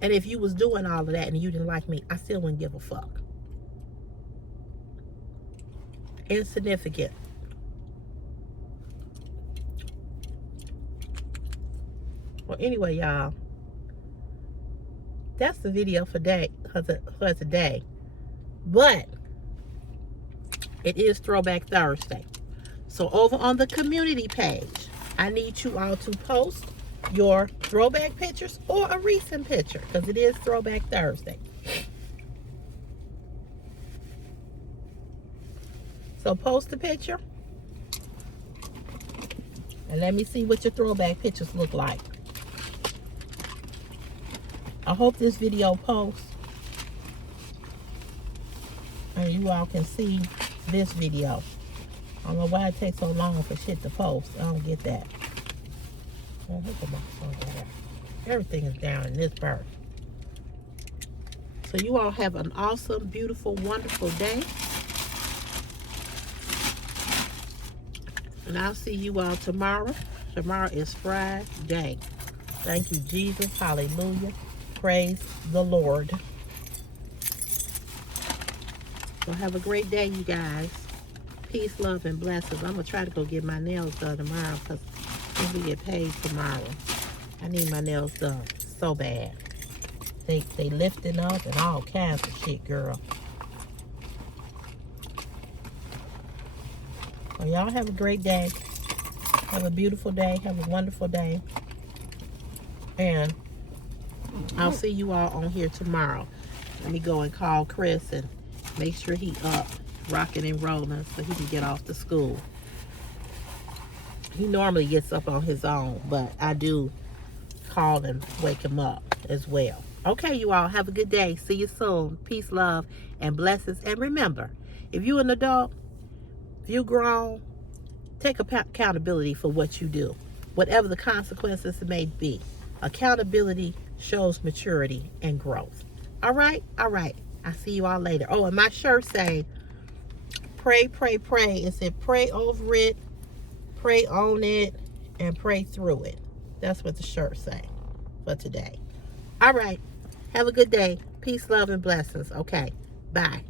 And if you was doing all of that and you didn't like me, I still wouldn't give a fuck. Insignificant. Well, anyway, y'all, that's the video for today. But it is Throwback Thursday. So over on the community page, I need you all to post your throwback pictures or a recent picture, because it is Throwback Thursday. So post a picture and let me see what your throwback pictures look like. I hope this video posts and you all can see this video. I don't know why it takes so long for shit to post. I don't get that. Oh, look at my phone there. Everything is down in this bird. So you all have an awesome, beautiful, wonderful day. And I'll see you all tomorrow. Tomorrow is Friday. Thank you, Jesus. Hallelujah. Praise the Lord. So have a great day, you guys. Peace, love, and blessings. I'm going to try to go get my nails done tomorrow because we get paid tomorrow. I need my nails done so bad. They lifting up and all kinds of shit, girl. So y'all have a great day. Have a beautiful day. Have a wonderful day. And I'll see you all on here tomorrow. Let me go and call Chris and make sure he up, rocking and rolling so he can get off to school. He normally gets up on his own, but I do call and wake him up as well. Okay, you all have a good day. See you soon. Peace, love, and blessings. And remember, if you're an adult, if you're grown, take accountability for what you do, whatever the consequences may be. Accountability shows maturity and growth. All right? All right. I'll see you all later. Oh, and my shirt say, pray, pray, pray. It said, pray over it, pray on it, and pray through it. That's what the shirt say for today. All right. Have a good day. Peace, love, and blessings. Okay. Bye.